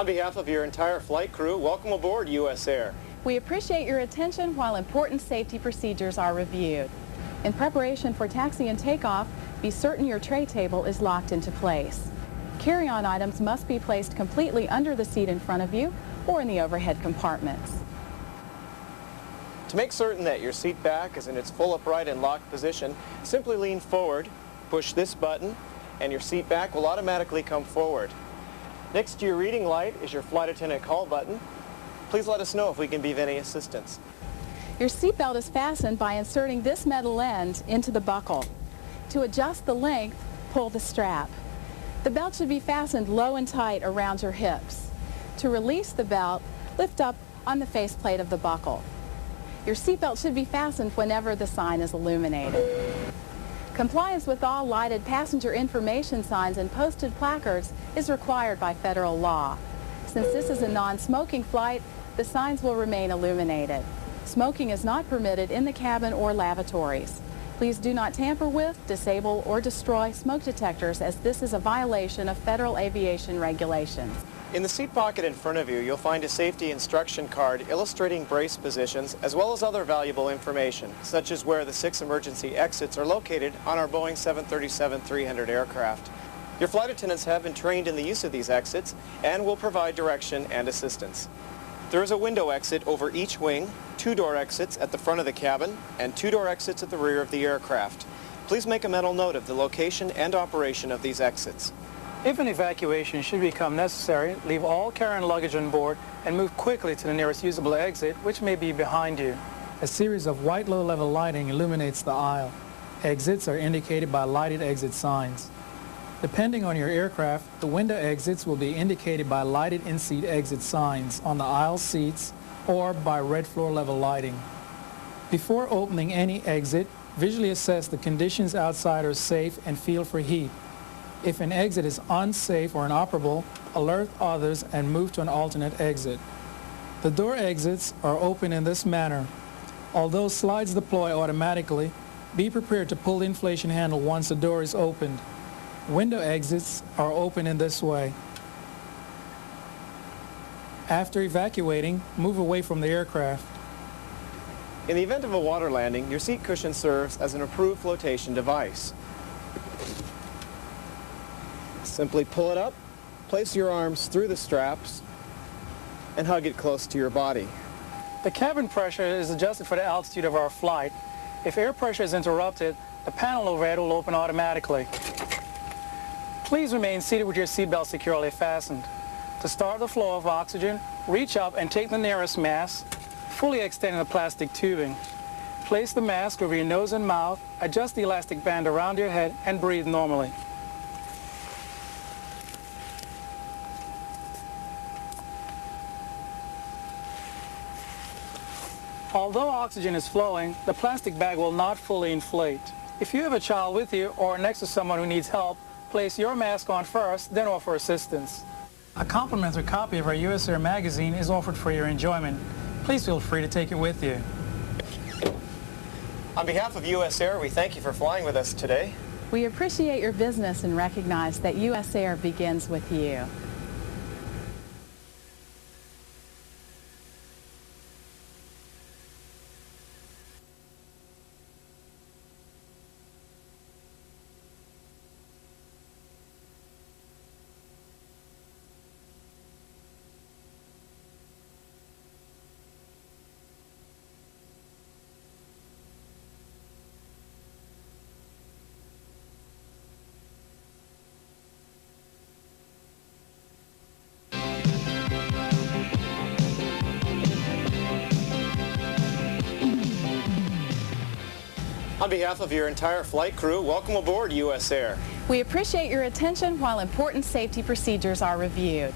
On behalf of your entire flight crew, welcome aboard US Air. We appreciate your attention while important safety procedures are reviewed. In preparation for taxi and takeoff, be certain your tray table is locked into place. Carry-on items must be placed completely under the seat in front of you or in the overhead compartments. To make certain that your seat back is in its full upright and locked position, simply lean forward, push this button, and your seat back will automatically come forward. Next to your reading light is your flight attendant call button. Please let us know if we can be of any assistance. Your seatbelt is fastened by inserting this metal end into the buckle. To adjust the length, pull the strap. The belt should be fastened low and tight around your hips. To release the belt, lift up on the faceplate of the buckle. Your seatbelt should be fastened whenever the sign is illuminated. Compliance with all lighted passenger information signs and posted placards is required by federal law. Since this is a non-smoking flight, the signs will remain illuminated. Smoking is not permitted in the cabin or lavatories. Please do not tamper with, disable, or destroy smoke detectors, as this is a violation of federal aviation regulations. In the seat pocket in front of you, you'll find a safety instruction card illustrating brace positions, as well as other valuable information, such as where the 6 emergency exits are located on our Boeing 737-300 aircraft. Your flight attendants have been trained in the use of these exits and will provide direction and assistance. There is a window exit over each wing, 2-door exits at the front of the cabin, and 2-door exits at the rear of the aircraft. Please make a mental note of the location and operation of these exits. If an evacuation should become necessary, leave all carry-on luggage on board and move quickly to the nearest usable exit, which may be behind you. A series of white low-level lighting illuminates the aisle. Exits are indicated by lighted exit signs. Depending on your aircraft, the window exits will be indicated by lighted in-seat exit signs on the aisle seats or by red floor-level lighting. Before opening any exit, visually assess the conditions outside are safe and feel for heat. If an exit is unsafe or inoperable, alert others and move to an alternate exit. The door exits are open in this manner. Although slides deploy automatically, be prepared to pull the inflation handle once the door is opened. Window exits are open in this way. After evacuating, move away from the aircraft. In the event of a water landing, your seat cushion serves as an approved flotation device. Simply pull it up, place your arms through the straps, and hug it close to your body. The cabin pressure is adjusted for the altitude of our flight. If air pressure is interrupted, the panel overhead will open automatically. Please remain seated with your seatbelt securely fastened. To start the flow of oxygen, reach up and take the nearest mask, fully extending the plastic tubing. Place the mask over your nose and mouth, adjust the elastic band around your head, and breathe normally. Although oxygen is flowing, the plastic bag will not fully inflate. If you have a child with you or next to someone who needs help, place your mask on first, then offer assistance. A complimentary copy of our US Air magazine is offered for your enjoyment. Please feel free to take it with you. On behalf of US Air, we thank you for flying with us today. We appreciate your business and recognize that US Air begins with you. On behalf of your entire flight crew, welcome aboard US Air. We appreciate your attention while important safety procedures are reviewed.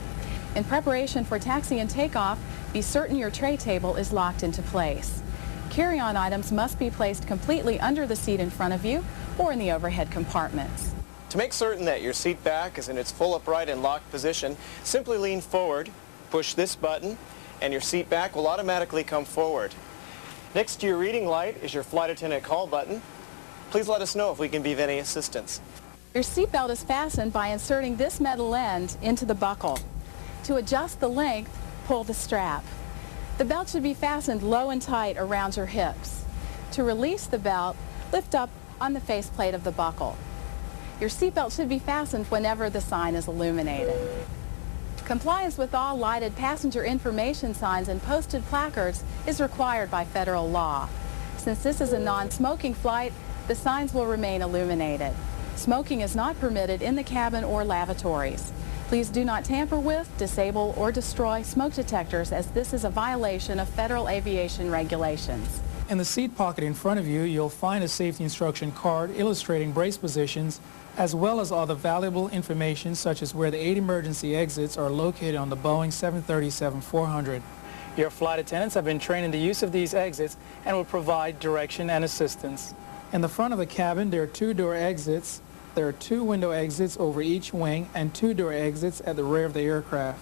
In preparation for taxi and takeoff, be certain your tray table is locked into place. Carry-on items must be placed completely under the seat in front of you or in the overhead compartments. To make certain that your seat back is in its full upright and locked position, simply lean forward, push this button, and your seat back will automatically come forward. Next to your reading light is your flight attendant call button. Please let us know if we can be of any assistance. Your seatbelt is fastened by inserting this metal end into the buckle. To adjust the length, pull the strap. The belt should be fastened low and tight around your hips. To release the belt, lift up on the faceplate of the buckle. Your seatbelt should be fastened whenever the sign is illuminated. Compliance with all lighted passenger information signs and posted placards is required by federal law. Since this is a non-smoking flight, the signs will remain illuminated. Smoking is not permitted in the cabin or lavatories. Please do not tamper with, disable, or destroy smoke detectors, as this is a violation of federal aviation regulations. In the seat pocket in front of you, you'll find a safety instruction card illustrating brace positions, as well as other valuable information such as where the 8 emergency exits are located on the Boeing 737-400. Your flight attendants have been trained in the use of these exits and will provide direction and assistance. In the front of the cabin, there are 2 door exits. There are 2 window exits over each wing and 2 door exits at the rear of the aircraft.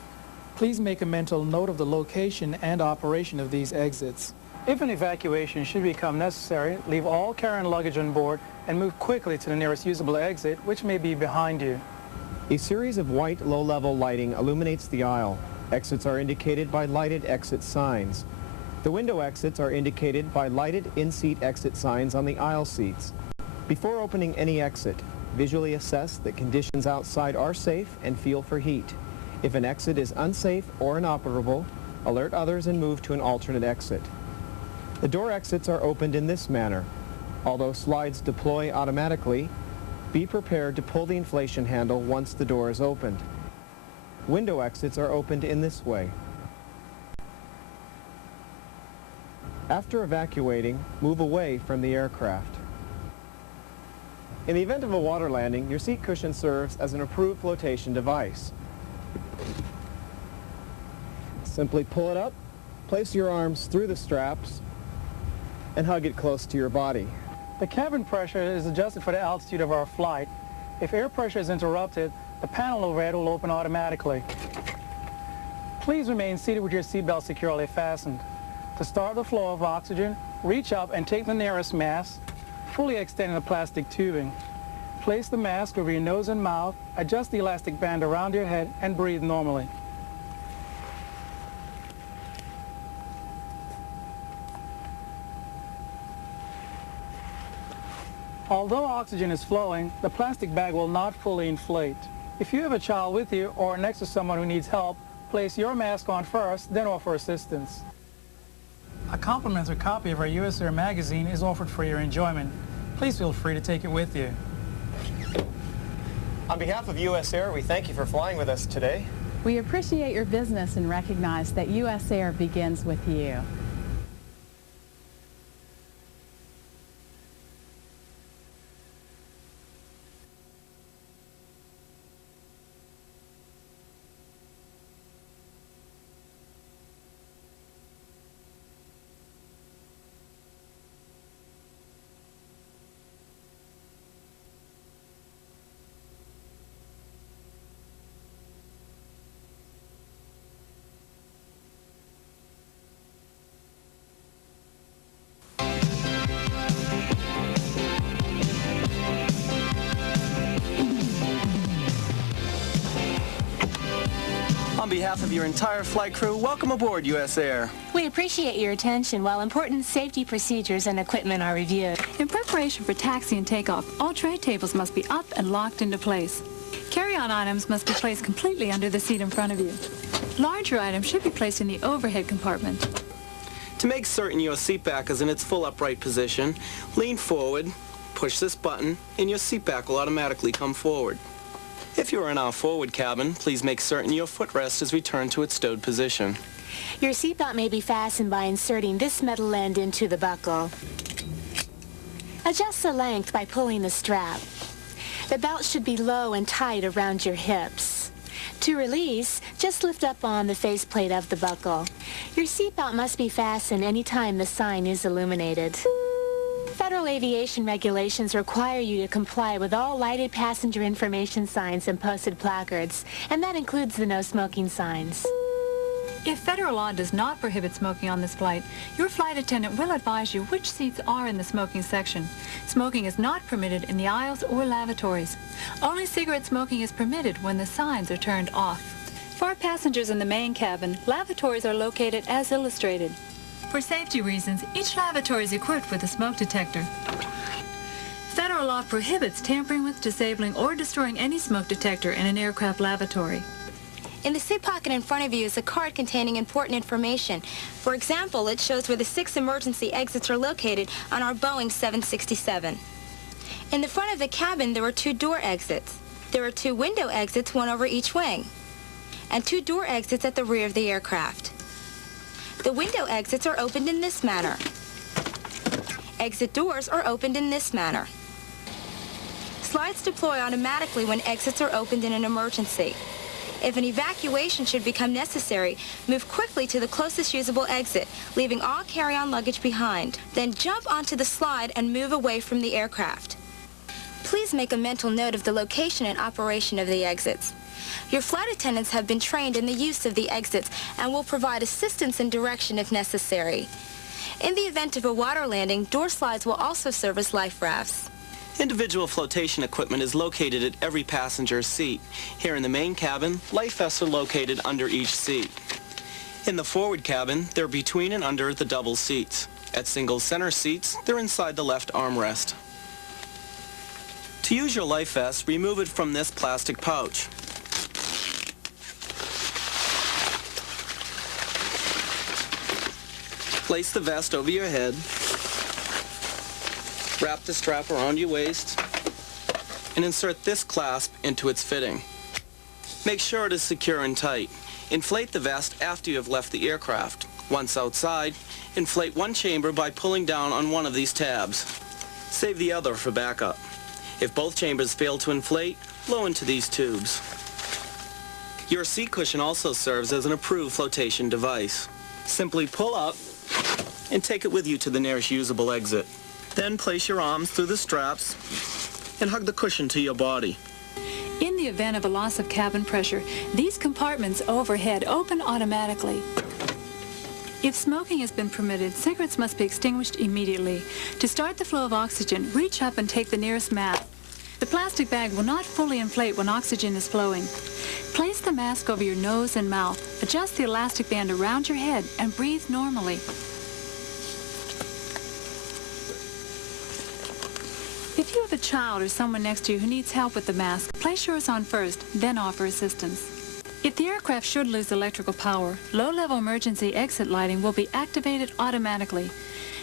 Please make a mental note of the location and operation of these exits. If an evacuation should become necessary, leave all carry-on luggage on board and move quickly to the nearest usable exit, which may be behind you. A series of white low-level lighting illuminates the aisle. Exits are indicated by lighted exit signs. The window exits are indicated by lighted in-seat exit signs on the aisle seats. Before opening any exit, visually assess that conditions outside are safe and feel for heat. If an exit is unsafe or inoperable, alert others and move to an alternate exit. The door exits are opened in this manner. Although slides deploy automatically, be prepared to pull the inflation handle once the door is opened. Window exits are opened in this way. After evacuating, move away from the aircraft. In the event of a water landing, your seat cushion serves as an approved flotation device. Simply pull it up, place your arms through the straps, and hug it close to your body. The cabin pressure is adjusted for the altitude of our flight. If air pressure is interrupted, the panel overhead will open automatically. Please remain seated with your seatbelt securely fastened. To start the flow of oxygen, reach up and take the nearest mask, fully extending the plastic tubing. Place the mask over your nose and mouth, adjust the elastic band around your head, and breathe normally. Although oxygen is flowing, the plastic bag will not fully inflate. If you have a child with you or next to someone who needs help, place your mask on first, then offer assistance. A complimentary copy of our USAir magazine is offered for your enjoyment. Please feel free to take it with you. On behalf of US Air, we thank you for flying with us today. We appreciate your business and recognize that US Air begins with you. On behalf of your entire flight crew, welcome aboard US Air. We appreciate your attention while important safety procedures and equipment are reviewed. In preparation for taxi and takeoff, all tray tables must be up and locked into place. Carry-on items must be placed completely under the seat in front of you. Larger items should be placed in the overhead compartment. To make certain your seat back is in its full upright position, lean forward, push this button, and your seat back will automatically come forward. If you are in our forward cabin, please make certain your footrest is returned to its stowed position. Your seatbelt may be fastened by inserting this metal end into the buckle. Adjust the length by pulling the strap. The belt should be low and tight around your hips. To release, just lift up on the faceplate of the buckle. Your seatbelt must be fastened anytime the sign is illuminated. Federal aviation regulations require you to comply with all lighted passenger information signs and posted placards, and that includes the no smoking signs. If federal law does not prohibit smoking on this flight, your flight attendant will advise you which seats are in the smoking section. Smoking is not permitted in the aisles or lavatories. Only cigarette smoking is permitted when the signs are turned off. For passengers in the main cabin, lavatories are located as illustrated. For safety reasons, each lavatory is equipped with a smoke detector. Federal law prohibits tampering with, disabling, or destroying any smoke detector in an aircraft lavatory. In the seat pocket in front of you is a card containing important information. For example, it shows where the 6 emergency exits are located on our Boeing 767. In the front of the cabin, there are 2 door exits. There are 2 window exits, one over each wing, and 2 door exits at the rear of the aircraft. The window exits are opened in this manner. Exit doors are opened in this manner. Slides deploy automatically when exits are opened in an emergency. If an evacuation should become necessary, move quickly to the closest usable exit, leaving all carry-on luggage behind. Then jump onto the slide and move away from the aircraft. Please make a mental note of the location and operation of the exits. Your flight attendants have been trained in the use of the exits and will provide assistance and direction if necessary. In the event of a water landing, door slides will also serve as life rafts. Individual flotation equipment is located at every passenger's seat. Here in the main cabin, life vests are located under each seat. In the forward cabin, they're between and under the double seats. At single center seats, they're inside the left armrest. To use your life vest, remove it from this plastic pouch. Place the vest over your head. Wrap the strap around your waist and insert this clasp into its fitting. Make sure it is secure and tight. Inflate the vest after you have left the aircraft. Once outside, inflate one chamber by pulling down on one of these tabs. Save the other for backup. If both chambers fail to inflate, blow into these tubes. Your seat cushion also serves as an approved flotation device. Simply pull up and take it with you to the nearest usable exit. Then place your arms through the straps and hug the cushion to your body. In the event of a loss of cabin pressure, these compartments overhead open automatically. If smoking has been permitted, cigarettes must be extinguished immediately. To start the flow of oxygen, reach up and take the nearest mask. The plastic bag will not fully inflate when oxygen is flowing. Place the mask over your nose and mouth, adjust the elastic band around your head, and breathe normally. If you have a child or someone next to you who needs help with the mask, place yours on first, then offer assistance. If the aircraft should lose electrical power, low-level emergency exit lighting will be activated automatically.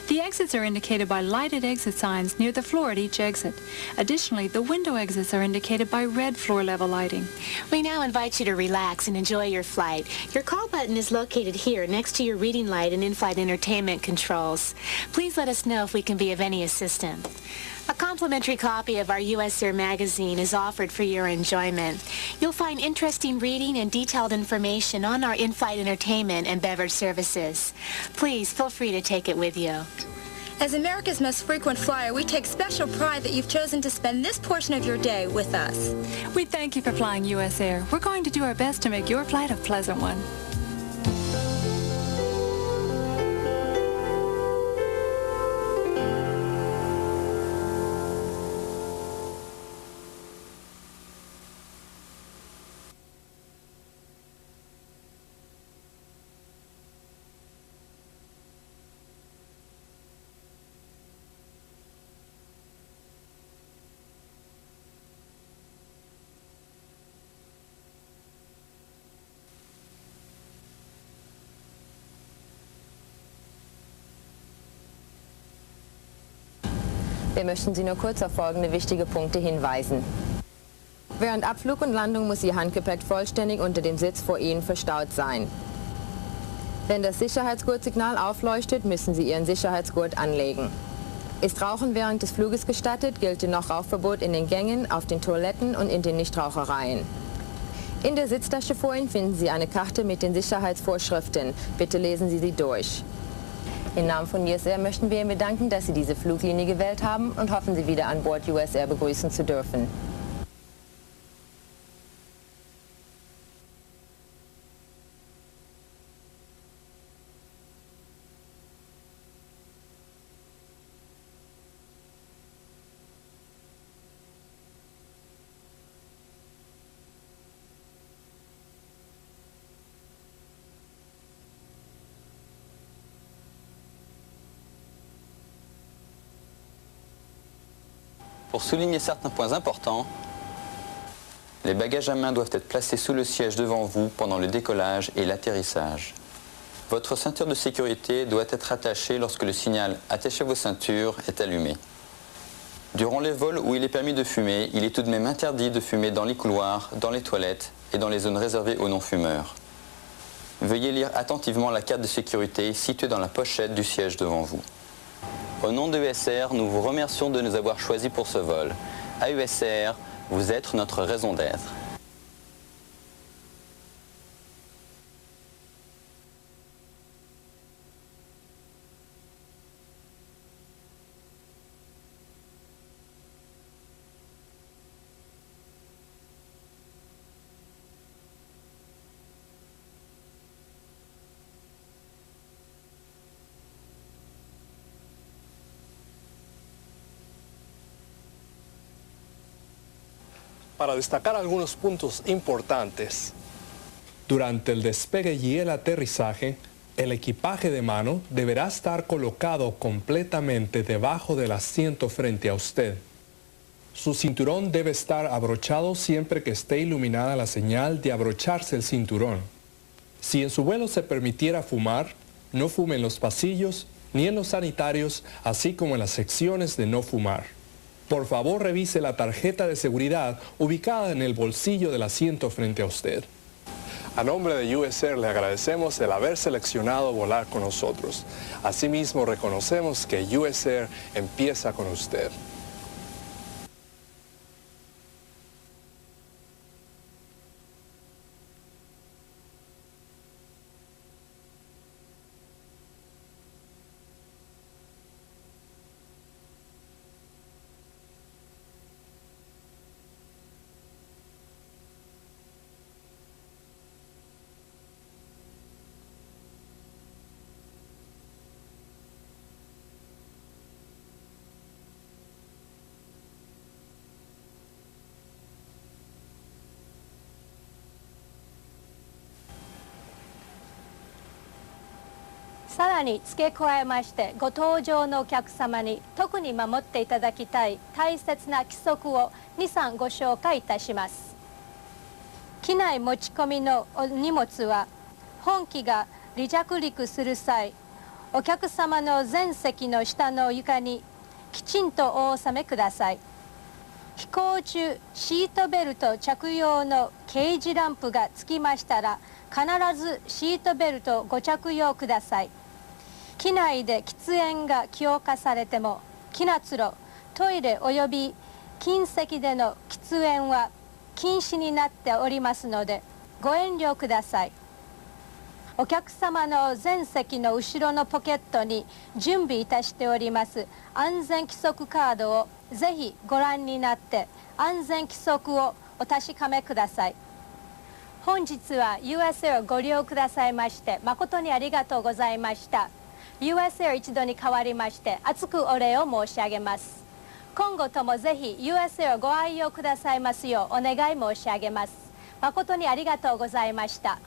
The exits are indicated by lighted exit signs near the floor at each exit. Additionally, the window exits are indicated by red floor-level lighting. We now invite you to relax and enjoy your flight. Your call button is located here next to your reading light and in-flight entertainment controls. Please let us know if we can be of any assistance. A complimentary copy of our US Air magazine is offered for your enjoyment. You'll find interesting reading and detailed information on our in-flight entertainment and beverage services. Please feel free to take it with you. As America's most frequent flyer, we take special pride that you've chosen to spend this portion of your day with us. We thank you for flying US Air. We're going to do our best to make your flight a pleasant one. Wir möchten Sie nur kurz auf folgende wichtige Punkte hinweisen. Während Abflug und Landung muss Ihr Handgepäck vollständig unter dem Sitz vor Ihnen verstaut sein. Wenn das Sicherheitsgurtsignal aufleuchtet, müssen Sie Ihren Sicherheitsgurt anlegen. Ist Rauchen während des Fluges gestattet, gilt noch Rauchverbot in den Gängen, auf den Toiletten und in den Nichtrauchereien. In der Sitztasche vor Ihnen finden Sie eine Karte mit den Sicherheitsvorschriften. Bitte lesen Sie sie durch. Im Namen von US Air möchten wir Ihnen bedanken, dass Sie diese Fluglinie gewählt haben und hoffen, Sie wieder an Bord US Air begrüßen zu dürfen. Pour souligner certains points importants, les bagages à main doivent être placés sous le siège devant vous pendant le décollage et l'atterrissage. Votre ceinture de sécurité doit être attachée lorsque le signal « Attachez vos ceintures » est allumé. Durant les vols où il est permis de fumer, il est tout de même interdit de fumer dans les couloirs, dans les toilettes et dans les zones réservées aux non-fumeurs. Veuillez lire attentivement la carte de sécurité située dans la pochette du siège devant vous. Au nom de USAir, nous vous remercions de nous avoir choisis pour ce vol. À USAir, vous êtes notre raison d'être. Para destacar algunos puntos importantes. Durante el despegue y el aterrizaje, el equipaje de mano deberá estar colocado completamente debajo del asiento frente a usted. Su cinturón debe estar abrochado siempre que esté iluminada la señal de abrocharse el cinturón. Si en su vuelo se permitiera fumar, no fume en los pasillos ni en los sanitarios, así como en las secciones de no fumar. Por favor, revise la tarjeta de seguridad ubicada en el bolsillo del asiento frente a usted. A nombre de USAir le agradecemos el haber seleccionado volar con nosotros. Asimismo, reconocemos que USAir empieza con usted.さらに付け加えましてご搭乗のお客様に特に守っていただきたい大切な規則を2、3ご紹介いたします。機内持ち込みのお荷物は本機が離着陸する際お客様の全席の下の床にきちんとお納めください。飛行中シートベルト着用の掲示ランプがつきましたら必ずシートベルトをご着用ください。機内で喫煙が強化されても機内路、トイレおよび近席での喫煙は禁止になっておりますのでご遠慮ください。お客様の全席の後ろのポケットに準備いたしております安全規則カードをぜひご覧になって安全規則をお確かめください。本日は USAir をご利用くださいまして誠にありがとうございました。USAir 一度に代わりまして厚くお礼を申し上げます。今後ともぜひ USAir をご愛用くださいますようお願い申し上げます。誠にありがとうございました。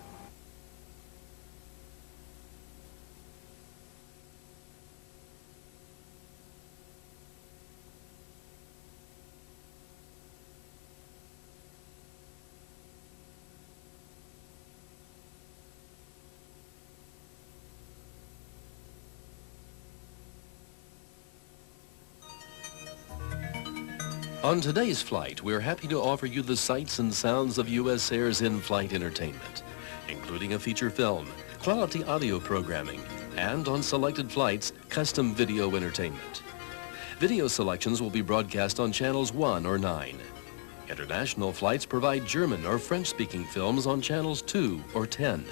On today's flight, we're happy to offer you the sights and sounds of USAir's in-flight entertainment, including a feature film, quality audio programming, and on selected flights, custom video entertainment. Video selections will be broadcast on channels 1 or 9. International flights provide German or French-speaking films on channels 2 or 10.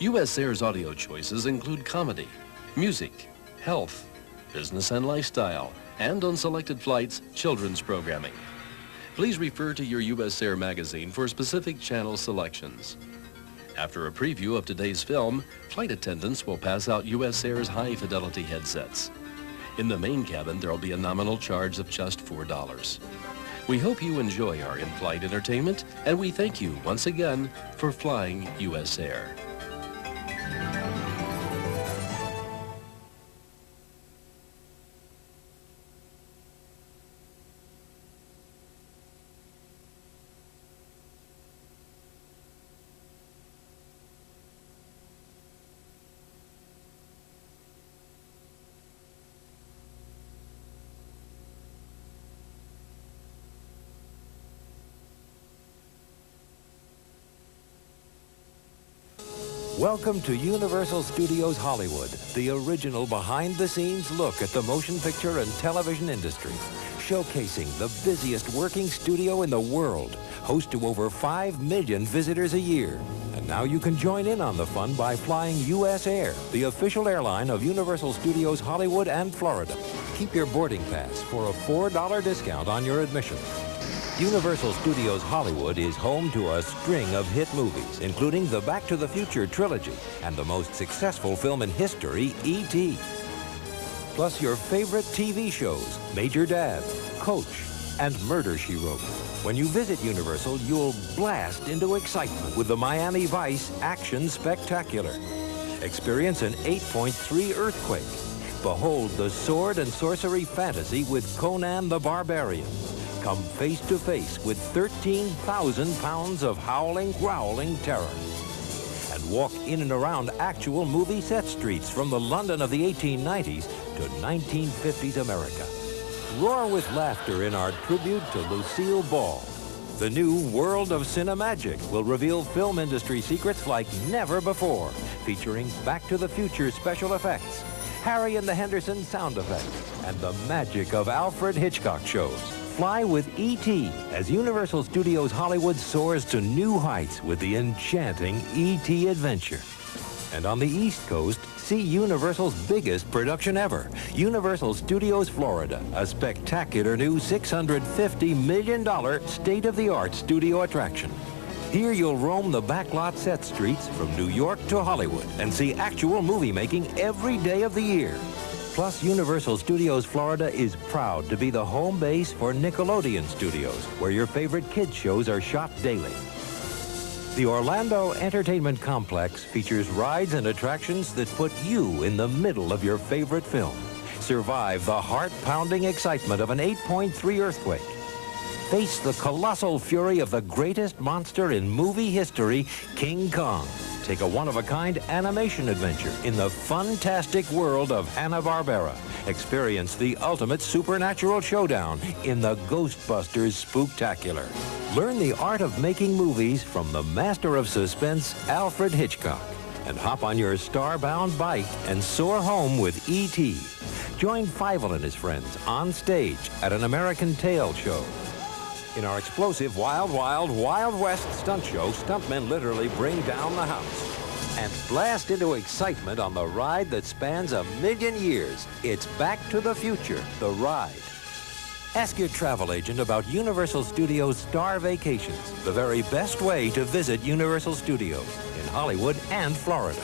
USAir's audio choices include comedy, music, health, business and lifestyle, and on selected flights, children's programming. Please refer to your USAir magazine for specific channel selections. After a preview of today's film, flight attendants will pass out USAir's high-fidelity headsets. In the main cabin, there will be a nominal charge of just $4. We hope you enjoy our in-flight entertainment, and we thank you once again for flying USAir. Welcome to Universal Studios Hollywood, the original behind-the-scenes look at the motion picture and television industry, showcasing the busiest working studio in the world, host to over 5 million visitors a year. And now you can join in on the fun by flying US Air, the official airline of Universal Studios Hollywood and Florida. Keep your boarding pass for a $4 discount on your admission. Universal Studios Hollywood is home to a string of hit movies, including the Back to the Future trilogy and the most successful film in history, E.T. Plus your favorite TV shows, Major Dad, Coach, and Murder, She Wrote. When you visit Universal, you'll blast into excitement with the Miami Vice Action Spectacular. Experience an 8.3 earthquake. Behold the sword and sorcery fantasy with Conan the Barbarian. Come face to face with 13,000 pounds of howling, growling terror. And walk in and around actual movie set streets from the London of the 1890s to 1950s America. Roar with laughter in our tribute to Lucille Ball. The new World of Cinemagic will reveal film industry secrets like never before, featuring Back to the Future special effects, Harry and the Henderson sound effects, and the magic of Alfred Hitchcock shows. Fly with E.T. as Universal Studios Hollywood soars to new heights with the enchanting E.T. adventure. And on the East Coast, see Universal's biggest production ever, Universal Studios Florida, a spectacular new $650 million state-of-the-art studio attraction. Here you'll roam the backlot set streets from New York to Hollywood and see actual movie making every day of the year. Plus, Universal Studios Florida is proud to be the home base for Nickelodeon Studios, where your favorite kids shows are shot daily. The Orlando Entertainment Complex features rides and attractions that put you in the middle of your favorite film. Survive the heart-pounding excitement of an 8.3 earthquake. Face the colossal fury of the greatest monster in movie history, King Kong. Take a one-of-a-kind animation adventure in the fantastic world of Hanna-Barbera. Experience the ultimate supernatural showdown in the Ghostbusters Spooktacular. Learn the art of making movies from the master of suspense, Alfred Hitchcock. And hop on your star-bound bike and soar home with E.T. Join Fievel and his friends on stage at an American Tail show. In our explosive Wild West stunt show, stuntmen literally bring down the house. And blast into excitement on the ride that spans 1,000,000 years. It's Back to the Future, the ride. Ask your travel agent about Universal Studios Star Vacations, the very best way to visit Universal Studios in Hollywood and Florida.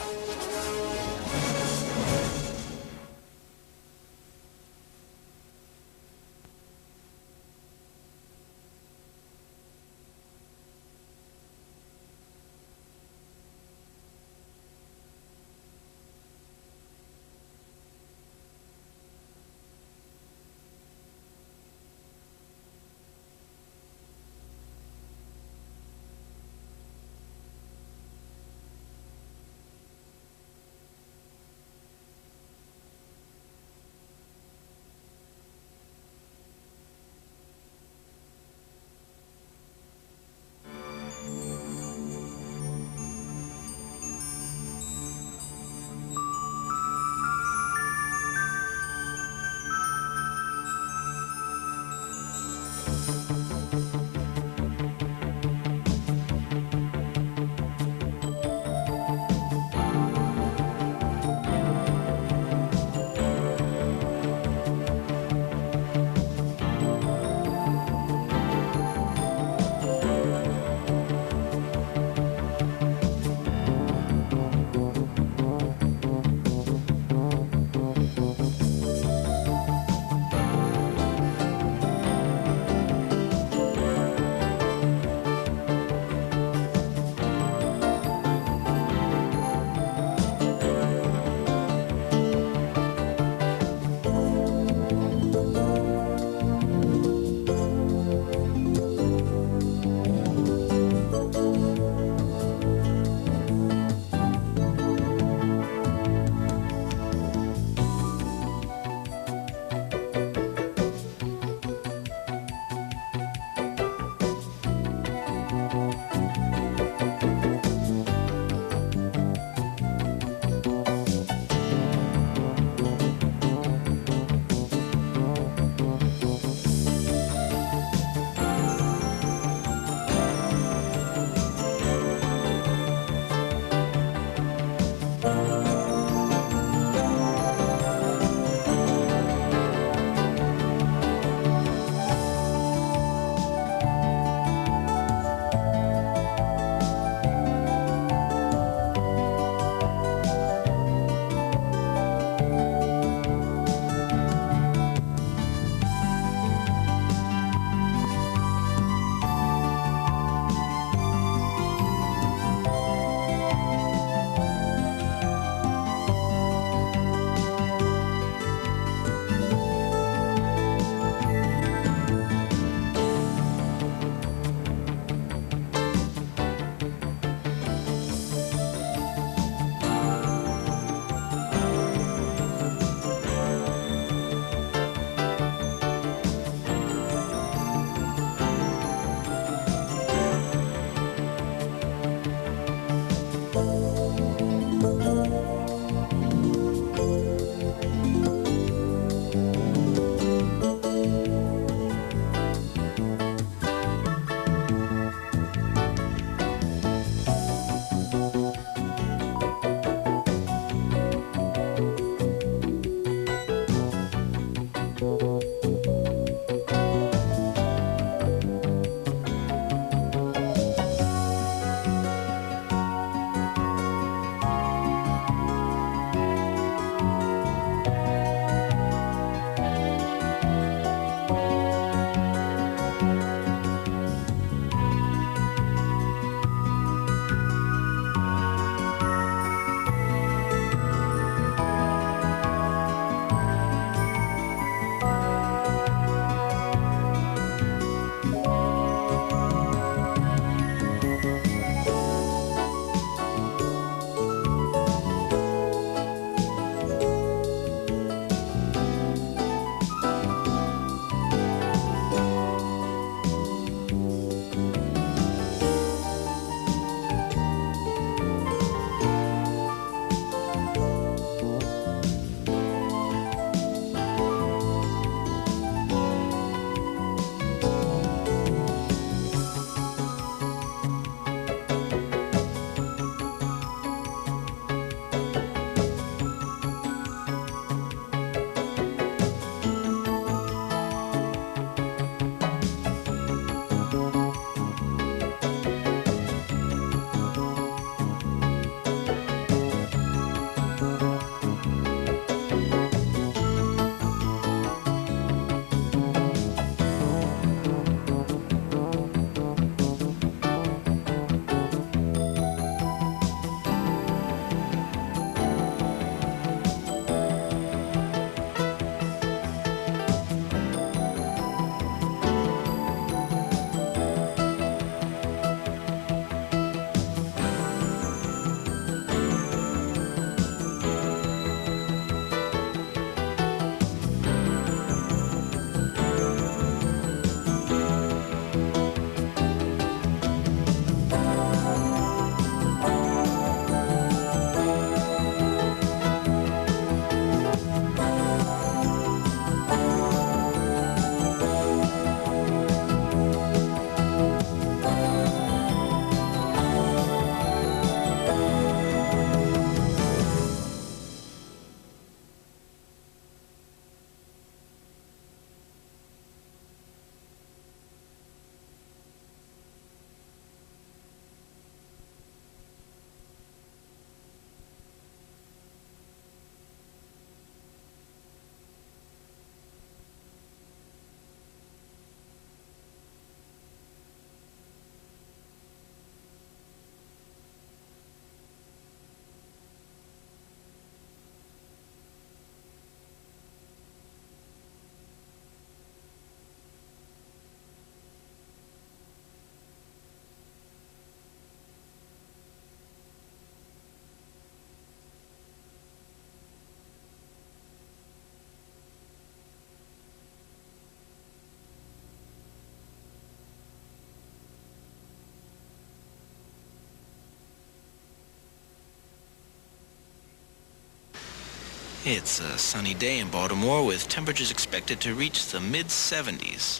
It's a sunny day in Baltimore with temperatures expected to reach the mid-70s.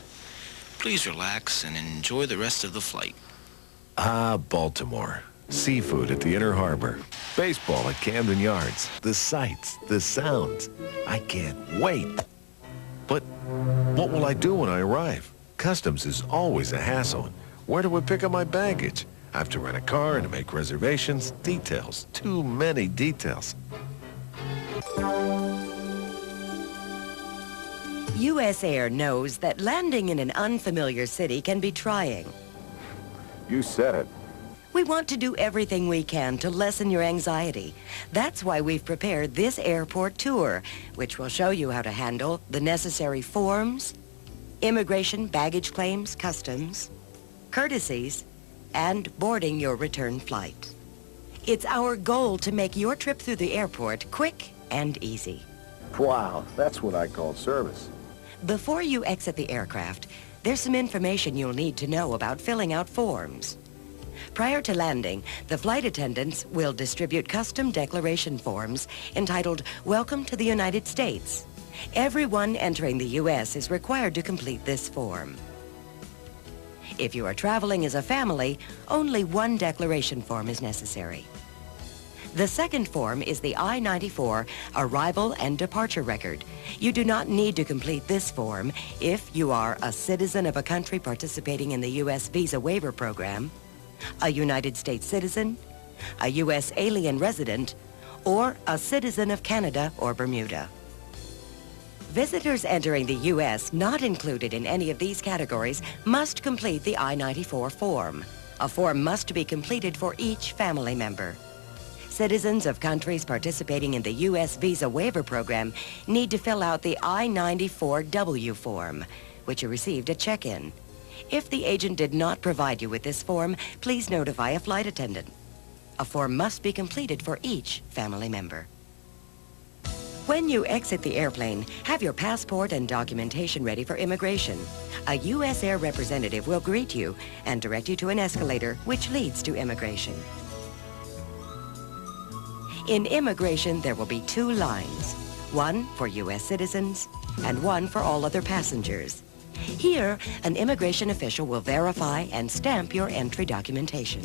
Please relax and enjoy the rest of the flight. Ah, Baltimore. Seafood at the Inner Harbor. Baseball at Camden Yards. The sights, the sounds. I can't wait. But what will I do when I arrive? Customs is always a hassle. Where do I pick up my baggage? I have to rent a car and to make reservations. Details. Too many details. US Air knows that landing in an unfamiliar city can be trying. You said it. We want to do everything we can to lessen your anxiety. That's why we've prepared this airport tour, which will show you how to handle the necessary forms, immigration, baggage claims, customs, courtesies, and boarding your return flight. It's our goal to make your trip through the airport quick and easy. Wow, that's what I call service. Before you exit the aircraft, there's some information you'll need to know about filling out forms. Prior to landing, the flight attendants will distribute custom declaration forms entitled Welcome to the United States. Everyone entering the U.S. is required to complete this form. If you are traveling as a family, only one declaration form is necessary. The second form is the I-94 Arrival and Departure Record. You do not need to complete this form if you are a citizen of a country participating in the U.S. Visa Waiver Program, a United States citizen, a U.S. alien resident, or a citizen of Canada or Bermuda. Visitors entering the U.S. not included in any of these categories must complete the I-94 form. A form must be completed for each family member. Citizens of countries participating in the U.S. Visa Waiver Program need to fill out the I-94W form, which you received at check-in. If the agent did not provide you with this form, please notify a flight attendant. A form must be completed for each family member. When you exit the airplane, have your passport and documentation ready for immigration. A US Air representative will greet you and direct you to an escalator, which leads to immigration. In immigration, there will be two lines, one for U.S. citizens and one for all other passengers. Here, an immigration official will verify and stamp your entry documentation.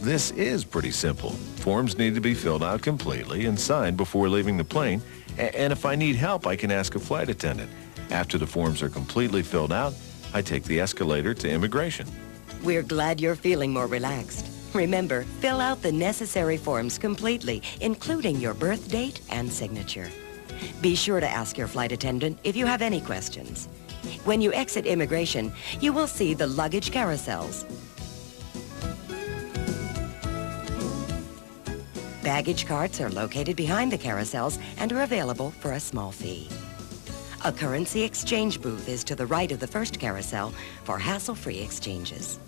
This is pretty simple. Forms need to be filled out completely and signed before leaving the plane, and if I need help, I can ask a flight attendant. After the forms are completely filled out, I take the escalator to immigration. We're glad you're feeling more relaxed. Remember, fill out the necessary forms completely, including your birth date and signature. Be sure to ask your flight attendant if you have any questions. When you exit immigration, you will see the luggage carousels. Baggage carts are located behind the carousels and are available for a small fee. A currency exchange booth is to the right of the first carousel for hassle-free exchanges.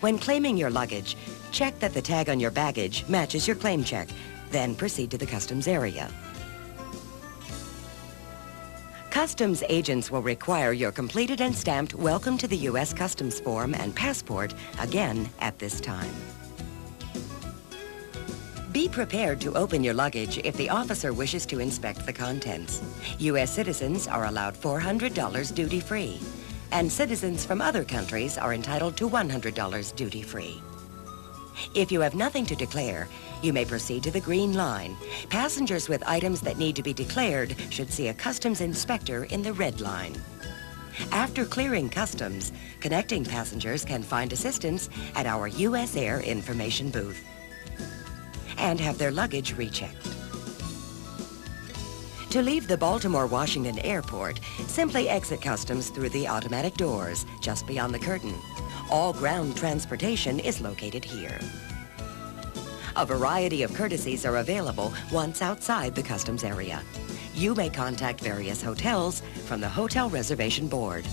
When claiming your luggage, check that the tag on your baggage matches your claim check, then proceed to the customs area. Customs agents will require your completed and stamped Welcome to the U.S. Customs form and passport again at this time. Be prepared to open your luggage if the officer wishes to inspect the contents. U.S. citizens are allowed $400 duty-free, and citizens from other countries are entitled to $100 duty-free. If you have nothing to declare, you may proceed to the green line. Passengers with items that need to be declared should see a customs inspector in the red line. After clearing customs, connecting passengers can find assistance at our US Air information booth and have their luggage rechecked. To leave the Baltimore-Washington Airport, simply exit customs through the automatic doors just beyond the curtain. All ground transportation is located here. A variety of courtesies are available once outside the customs area. You may contact various hotels from the Hotel Reservation Board.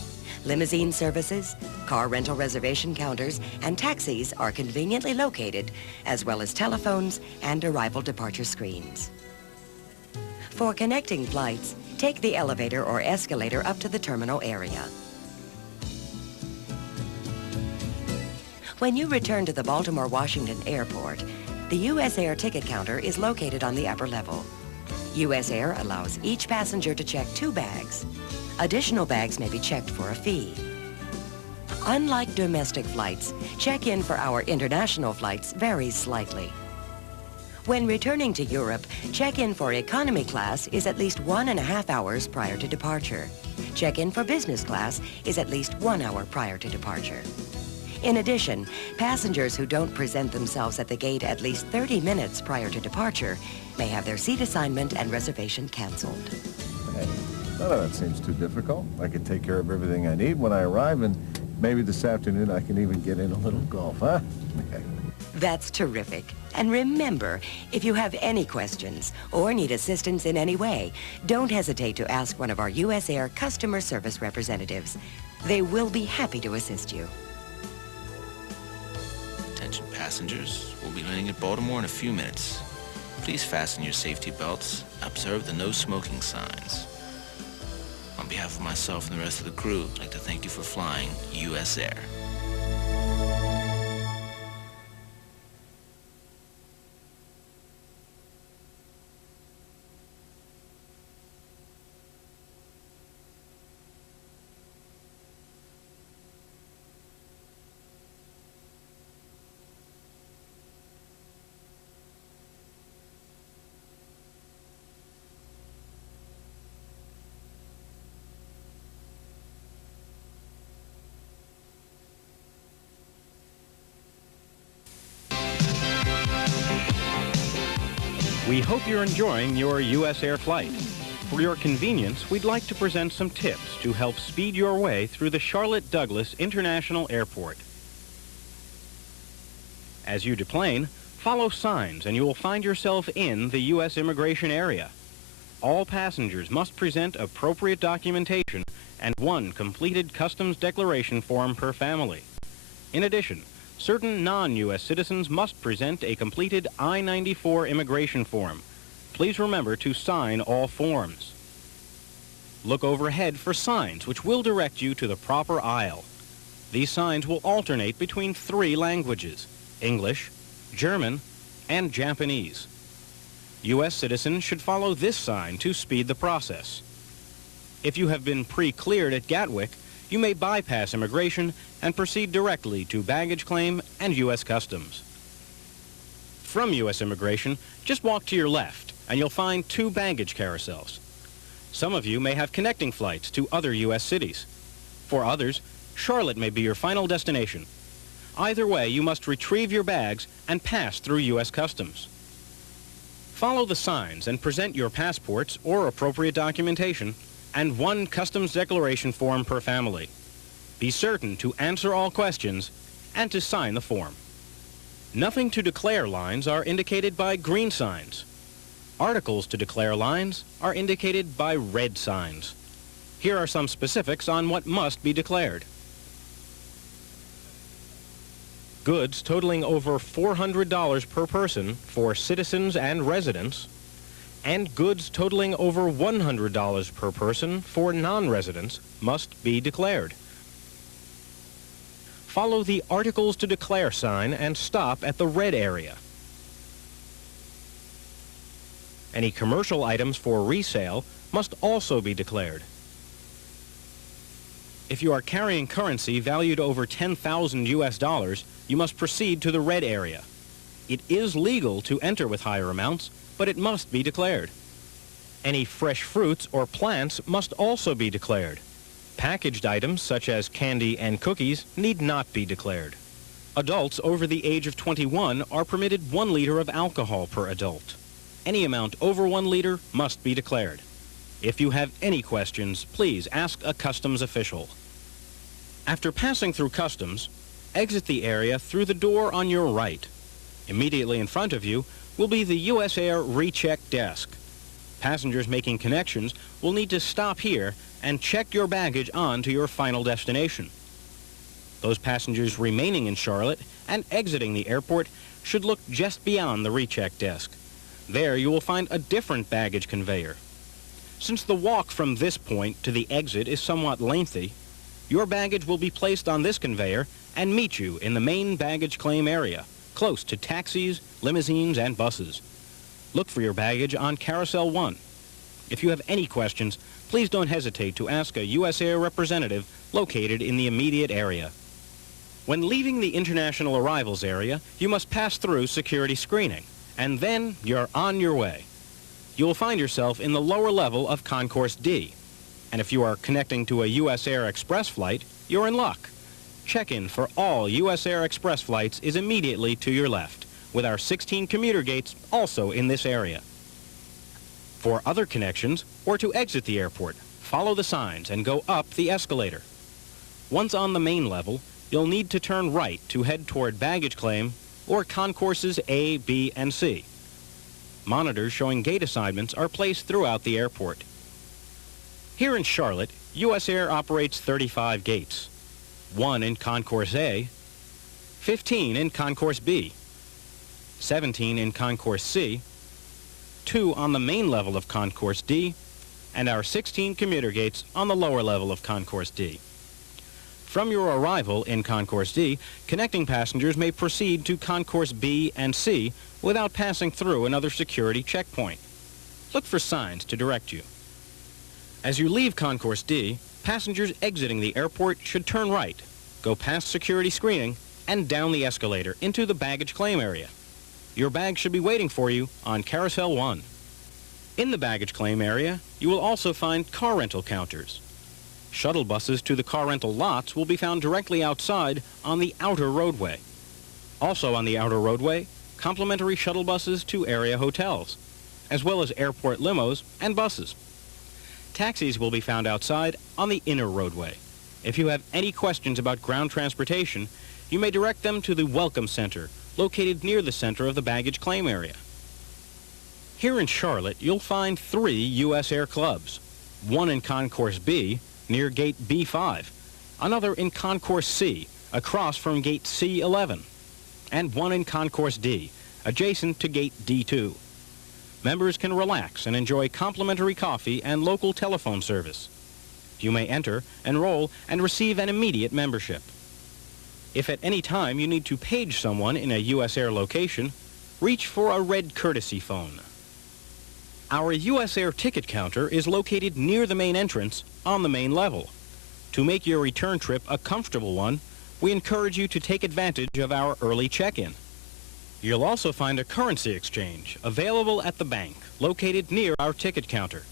Limousine services, car rental reservation counters, and taxis are conveniently located, as well as telephones and arrival departure screens. For connecting flights, take the elevator or escalator up to the terminal area. When you return to the Baltimore-Washington Airport, The USAir ticket counter is located on the upper level. USAir allows each passenger to check 2 bags. Additional bags may be checked for a fee. Unlike domestic flights, check-in for our international flights varies slightly. When returning to Europe, check-in for economy class is at least 1.5 hours prior to departure. Check-in for business class is at least 1 hour prior to departure. In addition, passengers who don't present themselves at the gate at least 30 minutes prior to departure may have their seat assignment and reservation canceled. Hey, none of that seems too difficult. I can take care of everything I need when I arrive, and maybe this afternoon I can even get in a little golf, huh? Okay. That's terrific. And remember, if you have any questions or need assistance in any way, don't hesitate to ask one of our USAir customer service representatives. They will be happy to assist you. Attention passengers, we'll be landing at Baltimore in a few minutes. Please fasten your safety belts. Observe the no smoking signs. On behalf of myself and the rest of the crew, I'd like to thank you for flying US Air. We hope you're enjoying your US Air flight. For your convenience, we'd like to present some tips to help speed your way through the Charlotte Douglas International Airport. As you deplane, follow signs and you will find yourself in the U.S. immigration area. All passengers must present appropriate documentation and 1 completed customs declaration form per family. In addition, certain non-U.S. citizens must present a completed I-94 immigration form. Please remember to sign all forms. Look overhead for signs which will direct you to the proper aisle. These signs will alternate between 3 languages: English, German, and Japanese. U.S. citizens should follow this sign to speed the process. If you have been pre-cleared at Gatwick, you may bypass immigration and proceed directly to baggage claim and U.S. Customs. From U.S. immigration, just walk to your left and you'll find 2 baggage carousels. Some of you may have connecting flights to other U.S. cities. For others, Charlotte may be your final destination. Either way, you must retrieve your bags and pass through U.S. Customs. Follow the signs and present your passports or appropriate documentation and 1 customs declaration form per family. Be certain to answer all questions and to sign the form. Nothing to declare lines are indicated by green signs. Articles to declare lines are indicated by red signs. Here are some specifics on what must be declared. Goods totaling over $400 per person for citizens and residents, and goods totaling over $100 per person for non-residents must be declared. Follow the Articles to Declare sign and stop at the red area. Any commercial items for resale must also be declared. If you are carrying currency valued over 10,000 US dollars, you must proceed to the red area. It is legal to enter with higher amounts, but it must be declared. Any fresh fruits or plants must also be declared. Packaged items such as candy and cookies need not be declared. Adults over the age of 21 are permitted 1 liter of alcohol per adult. Any amount over 1 liter must be declared. If you have any questions, please ask a customs official. After passing through customs, exit the area through the door on your right. Immediately in front of you will be the USAir recheck desk. Passengers making connections will need to stop here and check your baggage on to your final destination. Those passengers remaining in Charlotte and exiting the airport should look just beyond the recheck desk. There you will find a different baggage conveyor. Since the walk from this point to the exit is somewhat lengthy, your baggage will be placed on this conveyor and meet you in the main baggage claim area, close to taxis, limousines, and buses. Look for your baggage on Carousel 1. If you have any questions, please don't hesitate to ask a US Air representative located in the immediate area. When leaving the international arrivals area, you must pass through security screening, and then you're on your way. You will find yourself in the lower level of Concourse D, and if you are connecting to a US Air Express flight, you're in luck. Check-in for all US Air Express flights is immediately to your left, with our 16 commuter gates also in this area. For other connections, or to exit the airport, follow the signs and go up the escalator. Once on the main level, you'll need to turn right to head toward baggage claim or concourses A, B, and C. Monitors showing gate assignments are placed throughout the airport. Here in Charlotte, US Air operates 35 gates, 1 in Concourse A, 15 in Concourse B, 17 in Concourse C, 2 on the main level of Concourse D, and our 16 commuter gates on the lower level of Concourse D. From your arrival in Concourse D, connecting passengers may proceed to Concourse B and C without passing through another security checkpoint. Look for signs to direct you. As you leave Concourse D, passengers exiting the airport should turn right, go past security screening, and down the escalator into the baggage claim area. Your bag should be waiting for you on Carousel 1. In the baggage claim area, you will also find car rental counters. Shuttle buses to the car rental lots will be found directly outside on the outer roadway. Also on the outer roadway, complimentary shuttle buses to area hotels, as well as airport limos and buses. Taxis will be found outside on the inner roadway. If you have any questions about ground transportation, you may direct them to the Welcome Center, located near the center of the baggage claim area. Here in Charlotte, you'll find 3 US Air clubs, 1 in Concourse B, near Gate B5, another in Concourse C, across from Gate C11, and 1 in Concourse D, adjacent to Gate D2. Members can relax and enjoy complimentary coffee and local telephone service. You may enter, enroll, and receive an immediate membership. If at any time you need to page someone in a US Air location, reach for a red courtesy phone. Our US Air ticket counter is located near the main entrance on the main level. To make your return trip a comfortable one, we encourage you to take advantage of our early check-in. You'll also find a currency exchange available at the bank located near our ticket counter.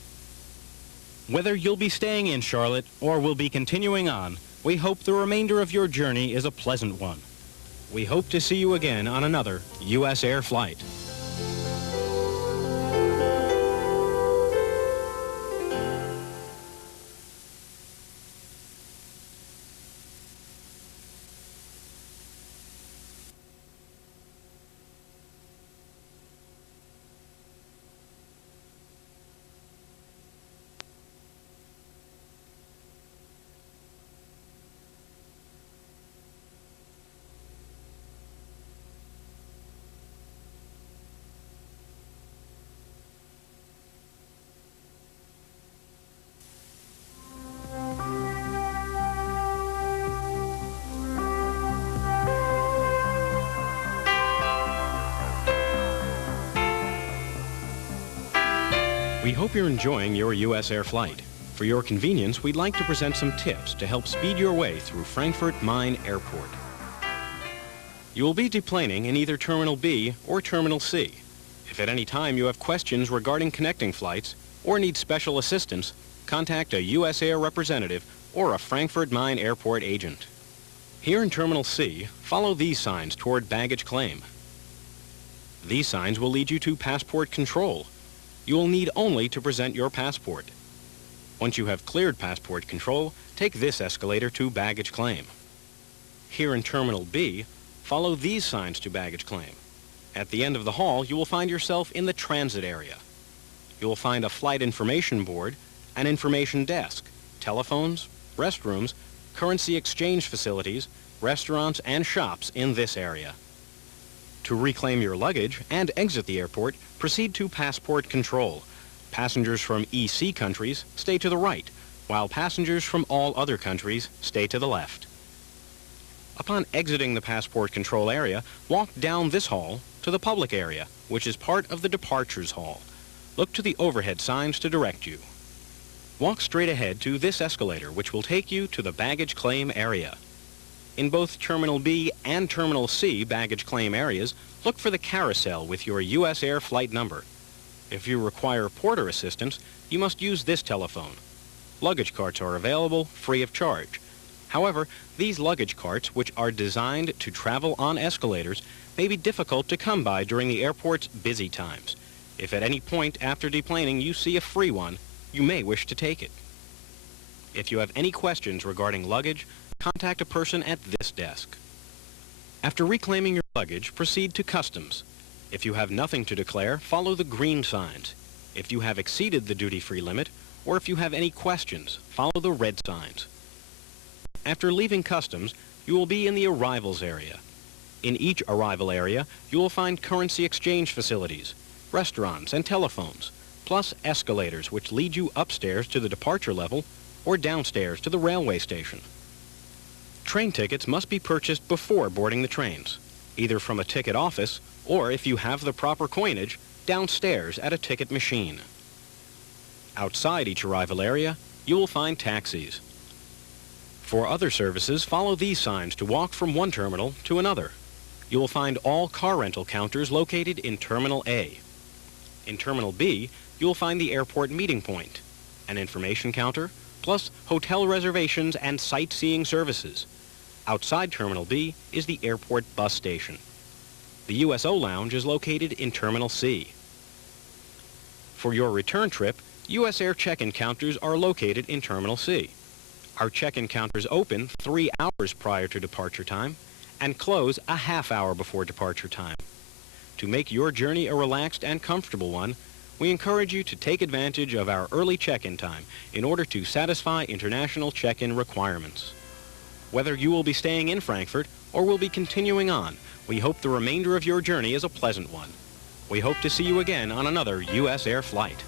Whether you'll be staying in Charlotte or will be continuing on, we hope the remainder of your journey is a pleasant one. We hope to see you again on another US Air flight. We hope you're enjoying your US Air flight. For your convenience, we'd like to present some tips to help speed your way through Frankfurt-Main Airport. You will be deplaning in either Terminal B or Terminal C. If at any time you have questions regarding connecting flights or need special assistance, contact a US Air representative or a Frankfurt-Main Airport agent. Here in Terminal C, follow these signs toward baggage claim. These signs will lead you to passport control. You will need only to present your passport. Once you have cleared passport control, take this escalator to baggage claim. Here in Terminal B, follow these signs to baggage claim. At the end of the hall, you will find yourself in the transit area. You will find a flight information board, an information desk, telephones, restrooms, currency exchange facilities, restaurants, and shops in this area. To reclaim your luggage and exit the airport, proceed to passport control. Passengers from EC countries stay to the right, while passengers from all other countries stay to the left. Upon exiting the passport control area, walk down this hall to the public area, which is part of the departures hall. Look to the overhead signs to direct you. Walk straight ahead to this escalator, which will take you to the baggage claim area. In both Terminal B and Terminal C baggage claim areas, look for the carousel with your US Air flight number. If you require porter assistance, you must use this telephone. Luggage carts are available free of charge. However, these luggage carts, which are designed to travel on escalators, may be difficult to come by during the airport's busy times. If at any point after deplaning you see a free one, you may wish to take it. If you have any questions regarding luggage, contact a person at this desk. After reclaiming your luggage, proceed to customs. If you have nothing to declare, follow the green signs. If you have exceeded the duty-free limit, or if you have any questions, follow the red signs. After leaving customs, you will be in the arrivals area. In each arrival area, you will find currency exchange facilities, restaurants, and telephones, plus escalators which lead you upstairs to the departure level or downstairs to the railway station. Train tickets must be purchased before boarding the trains, either from a ticket office or, if you have the proper coinage, downstairs at a ticket machine. Outside each arrival area, you will find taxis. For other services, follow these signs to walk from one terminal to another. You will find all car rental counters located in Terminal A. In Terminal B, you will find the airport meeting point, an information counter, plus hotel reservations and sightseeing services. Outside Terminal B is the airport bus station. The USO Lounge is located in Terminal C. For your return trip, US Air check-in counters are located in Terminal C. Our check-in counters open 3 hours prior to departure time and close a half hour before departure time. To make your journey a relaxed and comfortable one, we encourage you to take advantage of our early check-in time in order to satisfy international check-in requirements. Whether you will be staying in Frankfurt or will be continuing on, we hope the remainder of your journey is a pleasant one. We hope to see you again on another US Air flight.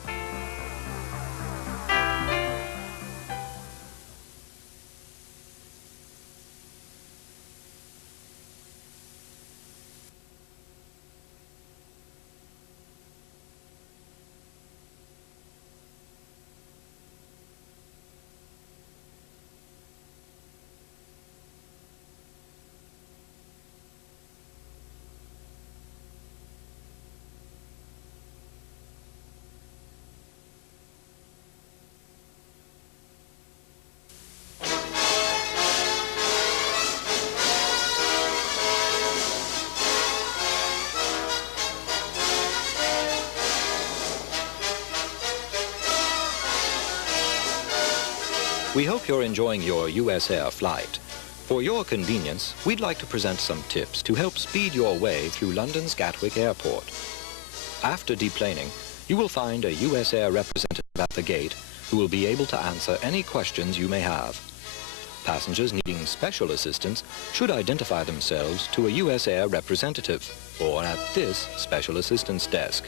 We hope you're enjoying your US Air flight. For your convenience, we'd like to present some tips to help speed your way through London's Gatwick Airport. After deplaning, you will find a US Air representative at the gate who will be able to answer any questions you may have. Passengers needing special assistance should identify themselves to a US Air representative or at this special assistance desk.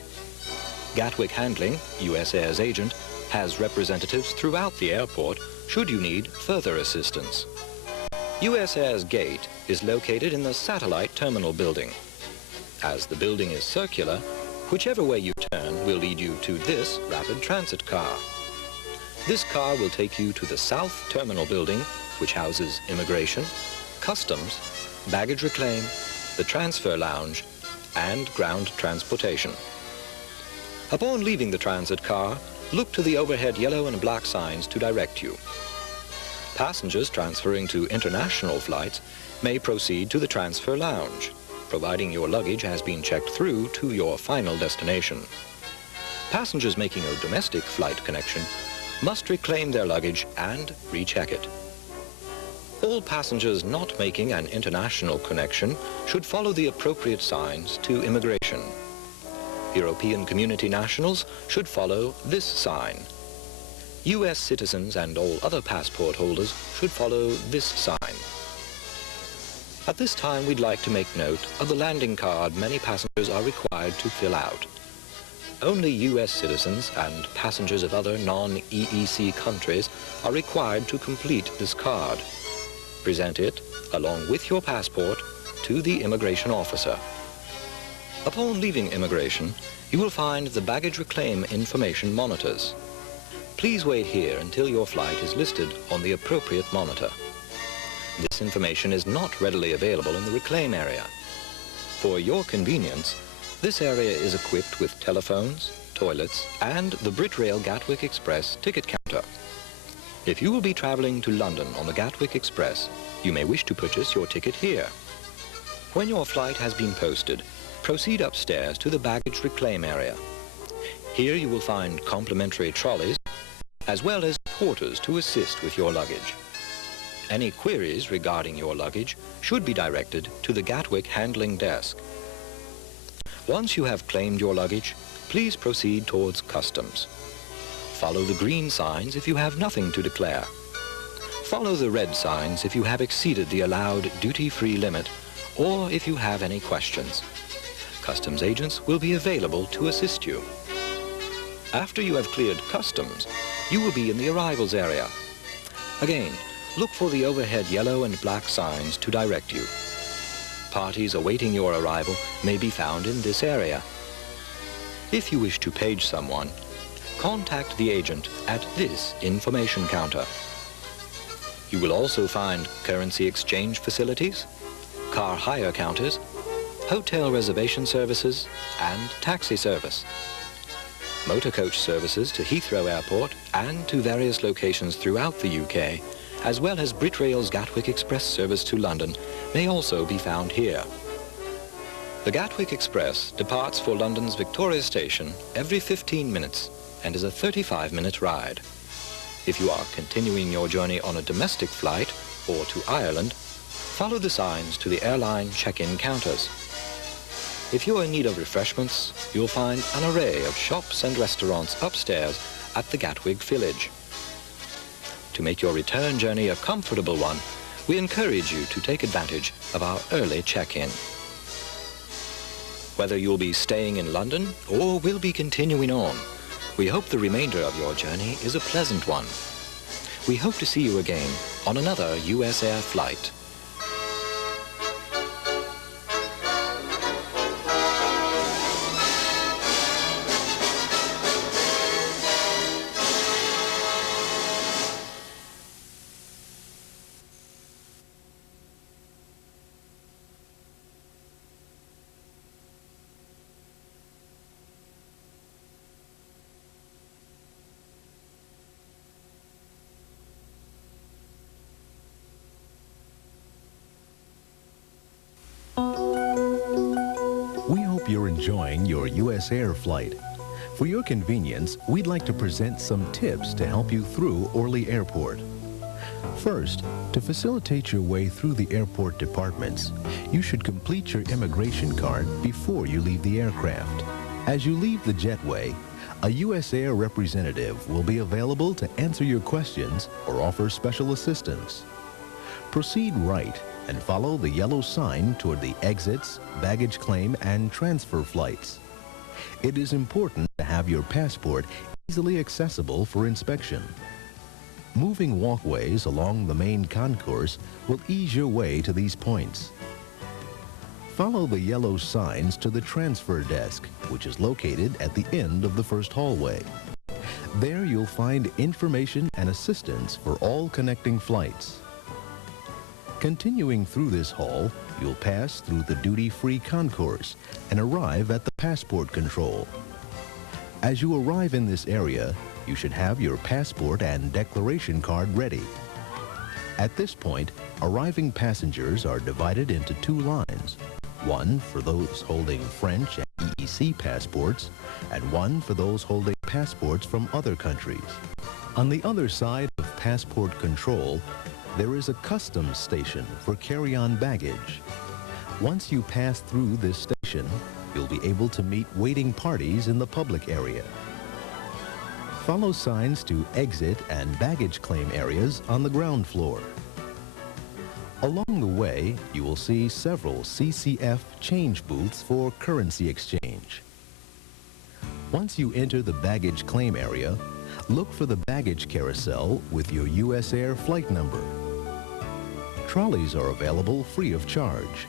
Gatwick Handling, US Air's agent, has representatives throughout the airport should you need further assistance. US Air's gate is located in the satellite terminal building. As the building is circular, whichever way you turn will lead you to this rapid transit car. This car will take you to the south terminal building, which houses immigration, customs, baggage reclaim, the transfer lounge, and ground transportation. Upon leaving the transit car, look to the overhead yellow and black signs to direct you. Passengers transferring to international flights may proceed to the transfer lounge, providing your luggage has been checked through to your final destination. Passengers making a domestic flight connection must reclaim their luggage and recheck it. All passengers not making an international connection should follow the appropriate signs to immigration. European community nationals should follow this sign. US citizens and all other passport holders should follow this sign. At this time, we'd like to make note of the landing card many passengers are required to fill out. Only US citizens and passengers of other non-EEC countries are required to complete this card. Present it, along with your passport, to the immigration officer. Upon leaving immigration, you will find the baggage reclaim information monitors. Please wait here until your flight is listed on the appropriate monitor. This information is not readily available in the reclaim area. For your convenience, this area is equipped with telephones, toilets, and the Britrail Gatwick Express ticket counter. If you will be traveling to London on the Gatwick Express, you may wish to purchase your ticket here. When your flight has been posted, proceed upstairs to the baggage reclaim area. Here you will find complimentary trolleys, as well as porters to assist with your luggage. Any queries regarding your luggage should be directed to the Gatwick handling desk. Once you have claimed your luggage, please proceed towards customs. Follow the green signs if you have nothing to declare. Follow the red signs if you have exceeded the allowed duty-free limit or if you have any questions. Customs agents will be available to assist you. After you have cleared customs, you will be in the arrivals area. Again, look for the overhead yellow and black signs to direct you. Parties awaiting your arrival may be found in this area. If you wish to page someone, contact the agent at this information counter. You will also find currency exchange facilities, car hire counters, hotel reservation services, and taxi service. Motor coach services to Heathrow Airport and to various locations throughout the UK, as well as Britrail's Gatwick Express service to London, may also be found here. The Gatwick Express departs for London's Victoria Station every 15 minutes and is a 35-minute ride. If you are continuing your journey on a domestic flight or to Ireland, follow the signs to the airline check-in counters. If you are in need of refreshments, you'll find an array of shops and restaurants upstairs at the Gatwick Village. To make your return journey a comfortable one, we encourage you to take advantage of our early check-in. Whether you'll be staying in London or will be continuing on, we hope the remainder of your journey is a pleasant one. We hope to see you again on another US Air flight. We hope you're enjoying your US Air flight. For your convenience, we'd like to present some tips to help you through Orly Airport. First, to facilitate your way through the airport departments, you should complete your immigration card before you leave the aircraft. As you leave the jetway, a US Air representative will be available to answer your questions or offer special assistance. Proceed right and follow the yellow sign toward the exits, baggage claim, and transfer flights. It is important to have your passport easily accessible for inspection. Moving walkways along the main concourse will ease your way to these points. Follow the yellow signs to the transfer desk, which is located at the end of the first hallway. There you'll find information and assistance for all connecting flights. Continuing through this hall, you'll pass through the duty-free concourse and arrive at the passport control. As you arrive in this area, you should have your passport and declaration card ready. At this point, arriving passengers are divided into two lines, one for those holding French and EEC passports, and one for those holding passports from other countries. On the other side of passport control, there is a customs station for carry-on baggage. Once you pass through this station, you'll be able to meet waiting parties in the public area. Follow signs to exit and baggage claim areas on the ground floor. Along the way, you will see several CCF change booths for currency exchange. Once you enter the baggage claim area, look for the baggage carousel with your US Air flight number. trolleys are available free of charge.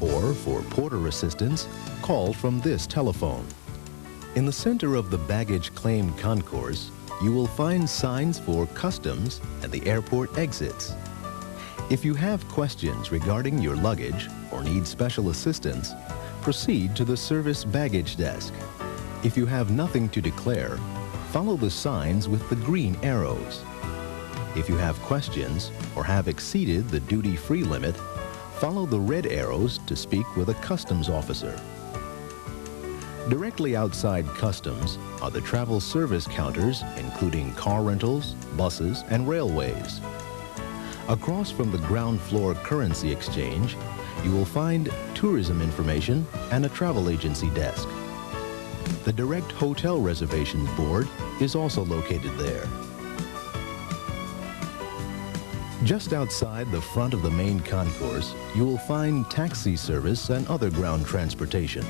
Or for porter assistance, call from this telephone. In the center of the baggage claim concourse, you will find signs for customs and the airport exits. If you have questions regarding your luggage or need special assistance, proceed to the service baggage desk. If you have nothing to declare, follow the signs with the green arrows. If you have questions or have exceeded the duty-free limit, follow the red arrows to speak with a customs officer. Directly outside customs are the travel service counters, including car rentals, buses, and railways. Across from the ground floor currency exchange, you will find tourism information and a travel agency desk. The direct hotel reservations board is also located there. Just outside the front of the main concourse, you will find taxi service and other ground transportation.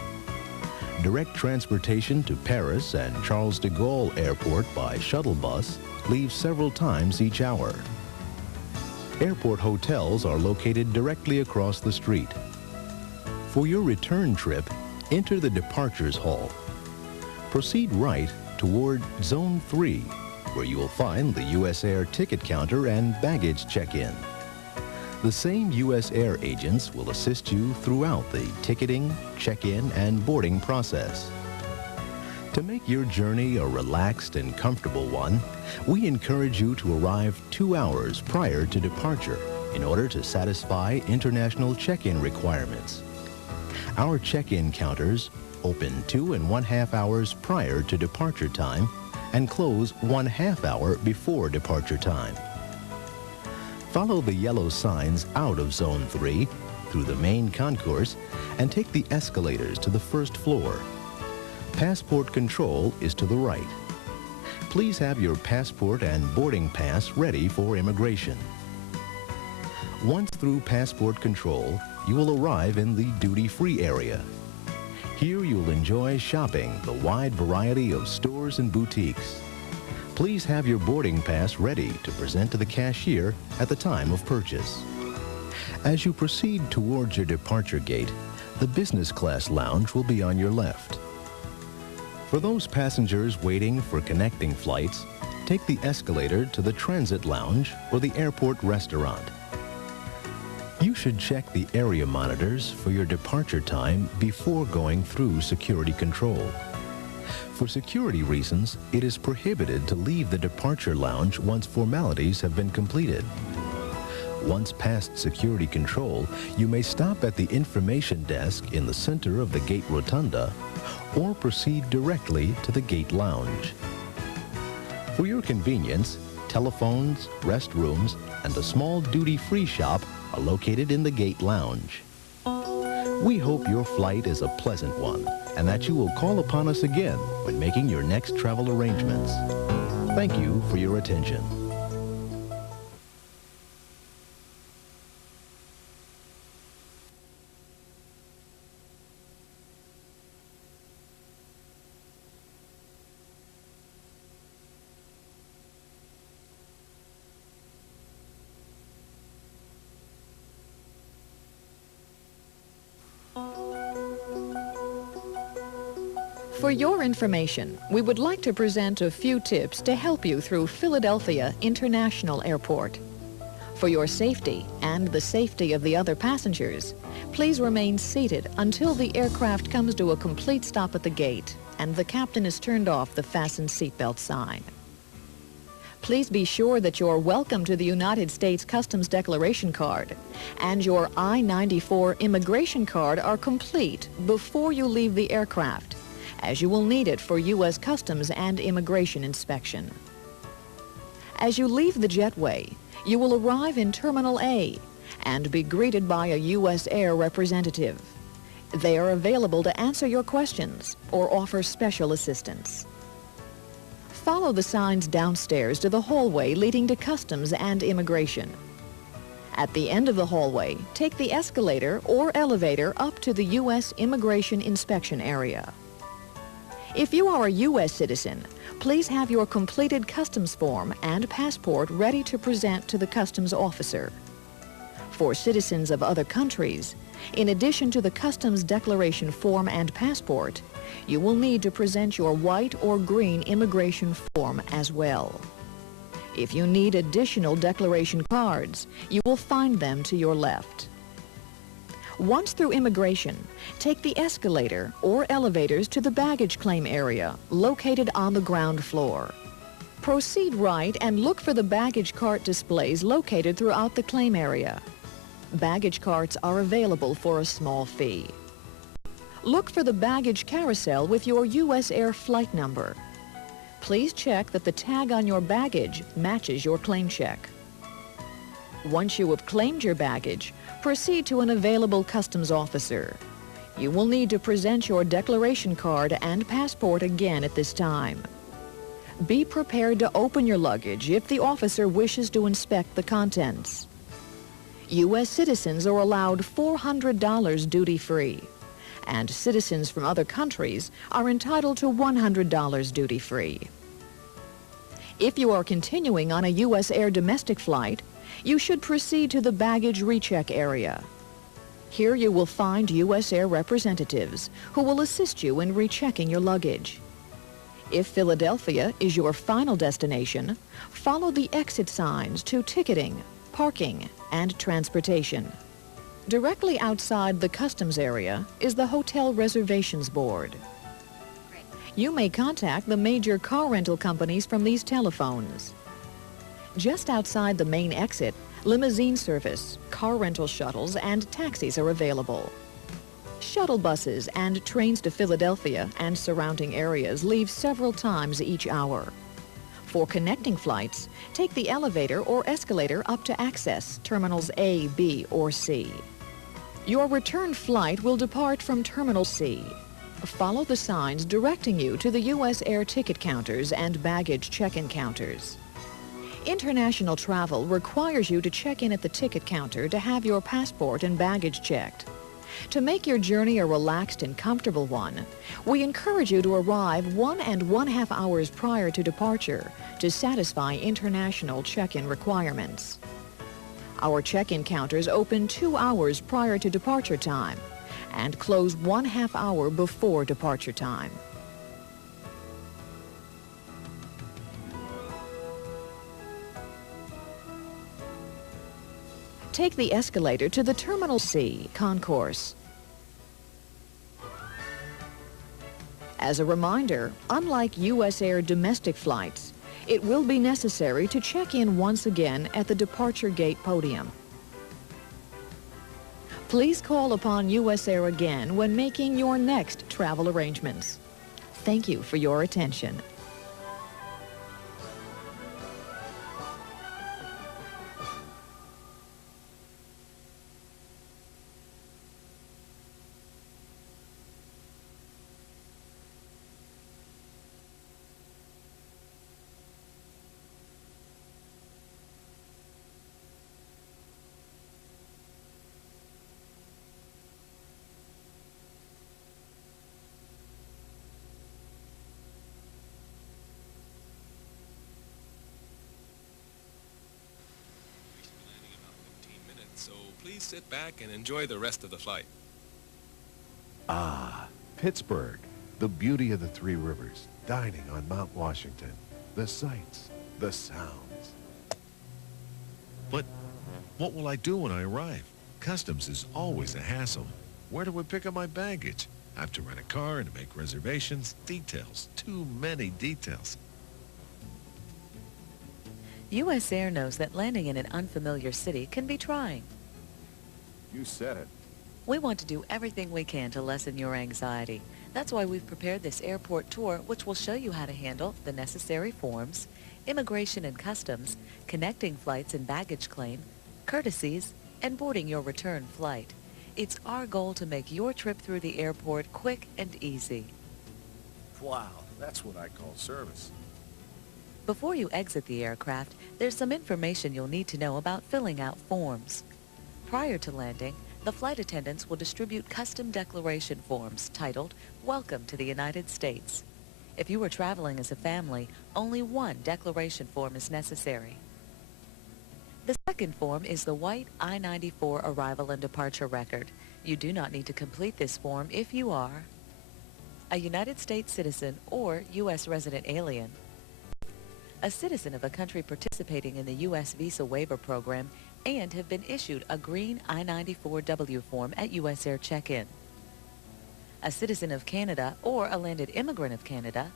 Direct transportation to Paris and Charles de Gaulle Airport by shuttle bus leaves several times each hour. Airport hotels are located directly across the street. For your return trip, enter the departures hall. Proceed right toward Zone 3, where you will find the US Air ticket counter and baggage check-in. The same US Air agents will assist you throughout the ticketing, check-in, and boarding process. To make your journey a relaxed and comfortable one, we encourage you to arrive 2 hours prior to departure in order to satisfy international check-in requirements. Our check-in counters open 2½ hours prior to departure time and close 1/2 hour before departure time. Follow the yellow signs out of Zone 3 through the main concourse and take the escalators to the first floor. Passport control is to the right. Please have your passport and boarding pass ready for immigration. Once through passport control, you will arrive in the duty-free area. Here you'll enjoy shopping the wide variety of stores and boutiques. Please have your boarding pass ready to present to the cashier at the time of purchase. As you proceed towards your departure gate, the business class lounge will be on your left. For those passengers waiting for connecting flights, take the escalator to the transit lounge or the airport restaurant. You should check the area monitors for your departure time before going through security control. For security reasons, it is prohibited to leave the departure lounge once formalities have been completed. Once past security control, you may stop at the information desk in the center of the gate rotunda or proceed directly to the gate lounge. For your convenience, telephones, restrooms, and a small duty-free shop are located in the gate lounge. We hope your flight is a pleasant one and that you will call upon us again when making your next travel arrangements. Thank you for your attention. For your information, we would like to present a few tips to help you through Philadelphia International Airport. For your safety and the safety of the other passengers, please remain seated until the aircraft comes to a complete stop at the gate and the captain has turned off the fasten seatbelt sign. Please be sure that your Welcome to the United States Customs Declaration card and your I-94 immigration card are complete before you leave the aircraft, as you will need it for U.S. Customs and Immigration inspection. As you leave the jetway, you will arrive in Terminal A and be greeted by a US Air representative. They are available to answer your questions or offer special assistance. Follow the signs downstairs to the hallway leading to Customs and Immigration. At the end of the hallway, take the escalator or elevator up to the U.S. Immigration Inspection area. If you are a U.S. citizen, please have your completed customs form and passport ready to present to the customs officer. For citizens of other countries, in addition to the customs declaration form and passport, you will need to present your white or green immigration form as well. If you need additional declaration cards, you will find them to your left. Once through immigration, take the escalator or elevators to the baggage claim area located on the ground floor. Proceed right and look for the baggage cart displays located throughout the claim area. Baggage carts are available for a small fee. Look for the baggage carousel with your US Air flight number. Please check that the tag on your baggage matches your claim check. Once you have claimed your baggage, proceed to an available customs officer. You will need to present your declaration card and passport again at this time. Be prepared to open your luggage if the officer wishes to inspect the contents. U.S. citizens are allowed $400 duty-free, and citizens from other countries are entitled to $100 duty-free. If you are continuing on a U.S. Air domestic flight, you should proceed to the baggage recheck area. Here you will find US Air representatives who will assist you in rechecking your luggage. If Philadelphia is your final destination, follow the exit signs to ticketing, parking, and transportation. Directly outside the customs area is the Hotel Reservations Board. You may contact the major car rental companies from these telephones. Just outside the main exit, limousine service, car rental shuttles, and taxis are available. Shuttle buses and trains to Philadelphia and surrounding areas leave several times each hour. For connecting flights, take the elevator or escalator up to Access, Terminals A, B, or C. Your return flight will depart from Terminal C. Follow the signs directing you to the US Air ticket counters and baggage check-in counters. International travel requires you to check in at the ticket counter to have your passport and baggage checked. To make your journey a relaxed and comfortable one, we encourage you to arrive 1.5 hours prior to departure to satisfy international check-in requirements. Our check-in counters open 2 hours prior to departure time and close 1/2 hour before departure time. Take the escalator to the Terminal C concourse. As a reminder, unlike US Air domestic flights, it will be necessary to check in once again at the departure gate podium. Please call upon US Air again when making your next travel arrangements. Thank you for your attention. Please sit back and enjoy the rest of the flight. Ah, Pittsburgh, the beauty of the Three Rivers, dining on Mount Washington, the sights, the sounds. But what will I do when I arrive? Customs is always a hassle. Where do I pick up my baggage? I have to rent a car and make reservations. Details, too many details. US Air knows that landing in an unfamiliar city can be trying. You said it. We want to do everything we can to lessen your anxiety. That's why we've prepared this airport tour, which will show you how to handle the necessary forms, immigration and customs, connecting flights and baggage claim, courtesies, and boarding your return flight. It's our goal to make your trip through the airport quick and easy. Wow, that's what I call service. Before you exit the aircraft, there's some information you'll need to know about filling out forms. Prior to landing, the flight attendants will distribute custom declaration forms titled, Welcome to the United States. If you are traveling as a family, only one declaration form is necessary. The second form is the white I-94 arrival and departure record. You do not need to complete this form if you are a United States citizen or U.S. resident alien, a citizen of a country participating in the U.S. visa waiver program, and have been issued a green I-94W form at USAir check-in, a citizen of Canada or a landed immigrant of Canada,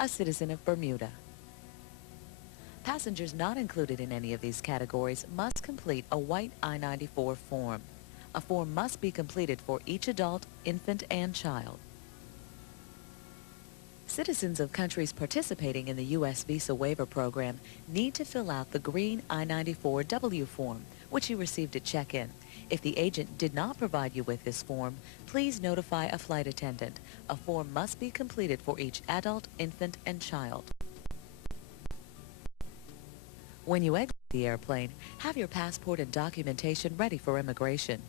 a citizen of Bermuda. Passengers not included in any of these categories must complete a white I-94 form. A form must be completed for each adult, infant, and child. Citizens of countries participating in the U.S. visa waiver program need to fill out the green I-94W form, which you received at check-in. If the agent did not provide you with this form, please notify a flight attendant. A form must be completed for each adult, infant, and child. When you exit the airplane, have your passport and documentation ready for immigration.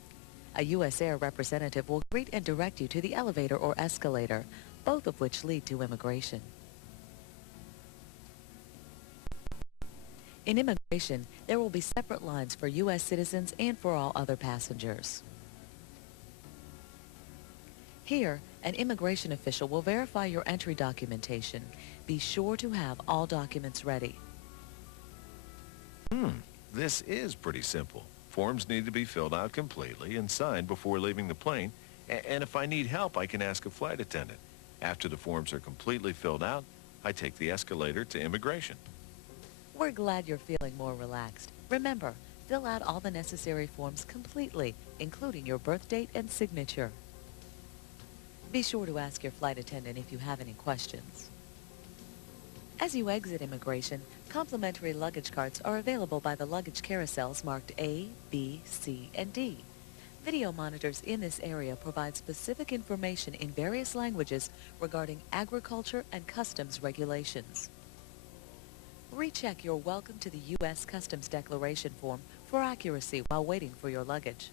A USAir representative will greet and direct you to the elevator or escalator, both of which lead to immigration. In immigration, there will be separate lines for U.S. citizens and for all other passengers. Here, an immigration official will verify your entry documentation. Be sure to have all documents ready. This is pretty simple. Forms need to be filled out completely and signed before leaving the plane, and if I need help, I can ask a flight attendant. After the forms are completely filled out, I take the escalator to immigration. We're glad you're feeling more relaxed. Remember, fill out all the necessary forms completely, including your birth date and signature. Be sure to ask your flight attendant if you have any questions. As you exit immigration, complimentary luggage carts are available by the luggage carousels marked A, B, C, and D. Video monitors in this area provide specific information in various languages regarding agriculture and customs regulations. Recheck your Welcome to the U.S. Customs Declaration form for accuracy while waiting for your luggage.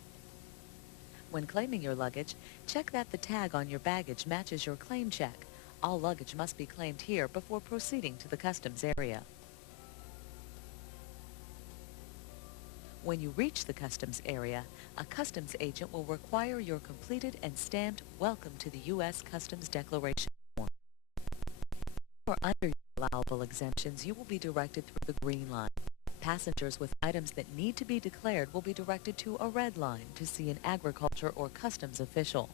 When claiming your luggage, check that the tag on your baggage matches your claim check. All luggage must be claimed here before proceeding to the customs area. When you reach the customs area, a customs agent will require your completed and stamped Welcome to the U.S. Customs Declaration form. For under your allowable exemptions, you will be directed through the green line. Passengers with items that need to be declared will be directed to a red line to see an agriculture or customs official.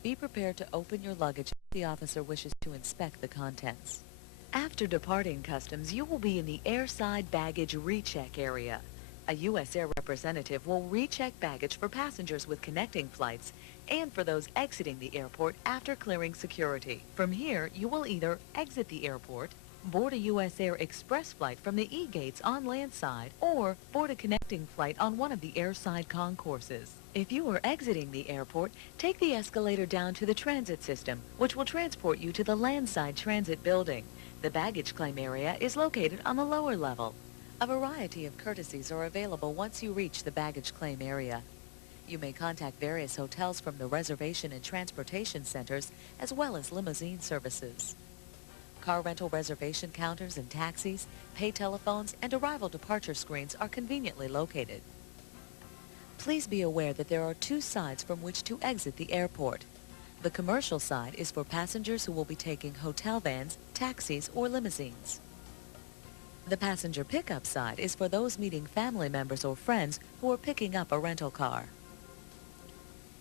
Be prepared to open your luggage if the officer wishes to inspect the contents. After departing customs, you will be in the airside baggage recheck area. A USAir representative will recheck baggage for passengers with connecting flights and for those exiting the airport after clearing security. From here, you will either exit the airport, board a USAir express flight from the E-gates on landside, or board a connecting flight on one of the airside concourses. If you are exiting the airport, take the escalator down to the transit system, which will transport you to the landside transit building. The baggage claim area is located on the lower level. A variety of courtesies are available once you reach the baggage claim area. You may contact various hotels from the reservation and transportation centers, as well as limousine services. Car rental reservation counters and taxis, pay telephones, and arrival departure screens are conveniently located. Please be aware that there are two sides from which to exit the airport. The commercial side is for passengers who will be taking hotel vans, taxis, or limousines. The passenger pickup side is for those meeting family members or friends who are picking up a rental car.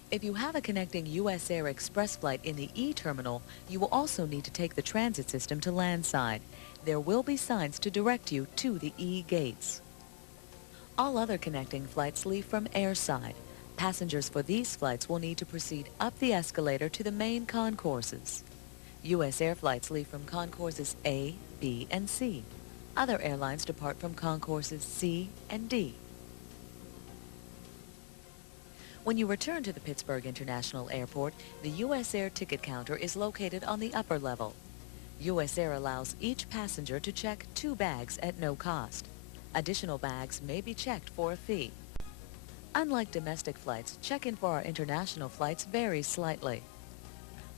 If you have a connecting USAir express flight in the E-terminal, you will also need to take the transit system to landside. There will be signs to direct you to the E-gates. All other connecting flights leave from airside. Passengers for these flights will need to proceed up the escalator to the main concourses. USAir flights leave from concourses A, B, and C. Other airlines depart from concourses C and D. When you return to the Pittsburgh International Airport, the USAir ticket counter is located on the upper level. USAir allows each passenger to check 2 bags at no cost. Additional bags may be checked for a fee. Unlike domestic flights, check-in for our international flights varies slightly.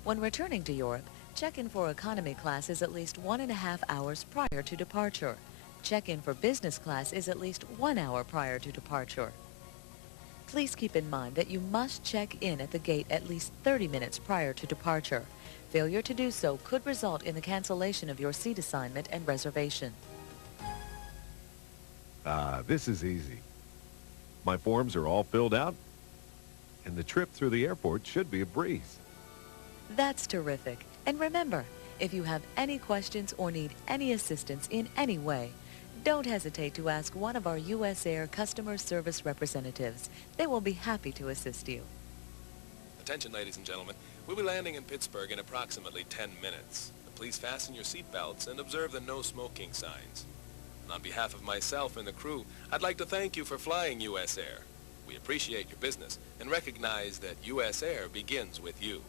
When returning to Europe, check-in for economy class is at least 1.5 hours prior to departure. Check-in for business class is at least 1 hour prior to departure. Please keep in mind that you must check in at the gate at least 30 minutes prior to departure. Failure to do so could result in the cancellation of your seat assignment and reservation. This is easy. My forms are all filled out, and the trip through the airport should be a breeze. That's terrific. And remember, if you have any questions or need any assistance in any way, don't hesitate to ask one of our US Air customer service representatives. They will be happy to assist you. Attention, ladies and gentlemen. We'll be landing in Pittsburgh in approximately 10 minutes. Please fasten your seatbelts and observe the no smoking signs. On behalf of myself and the crew, I'd like to thank you for flying US Air. We appreciate your business and recognize that US Air begins with you.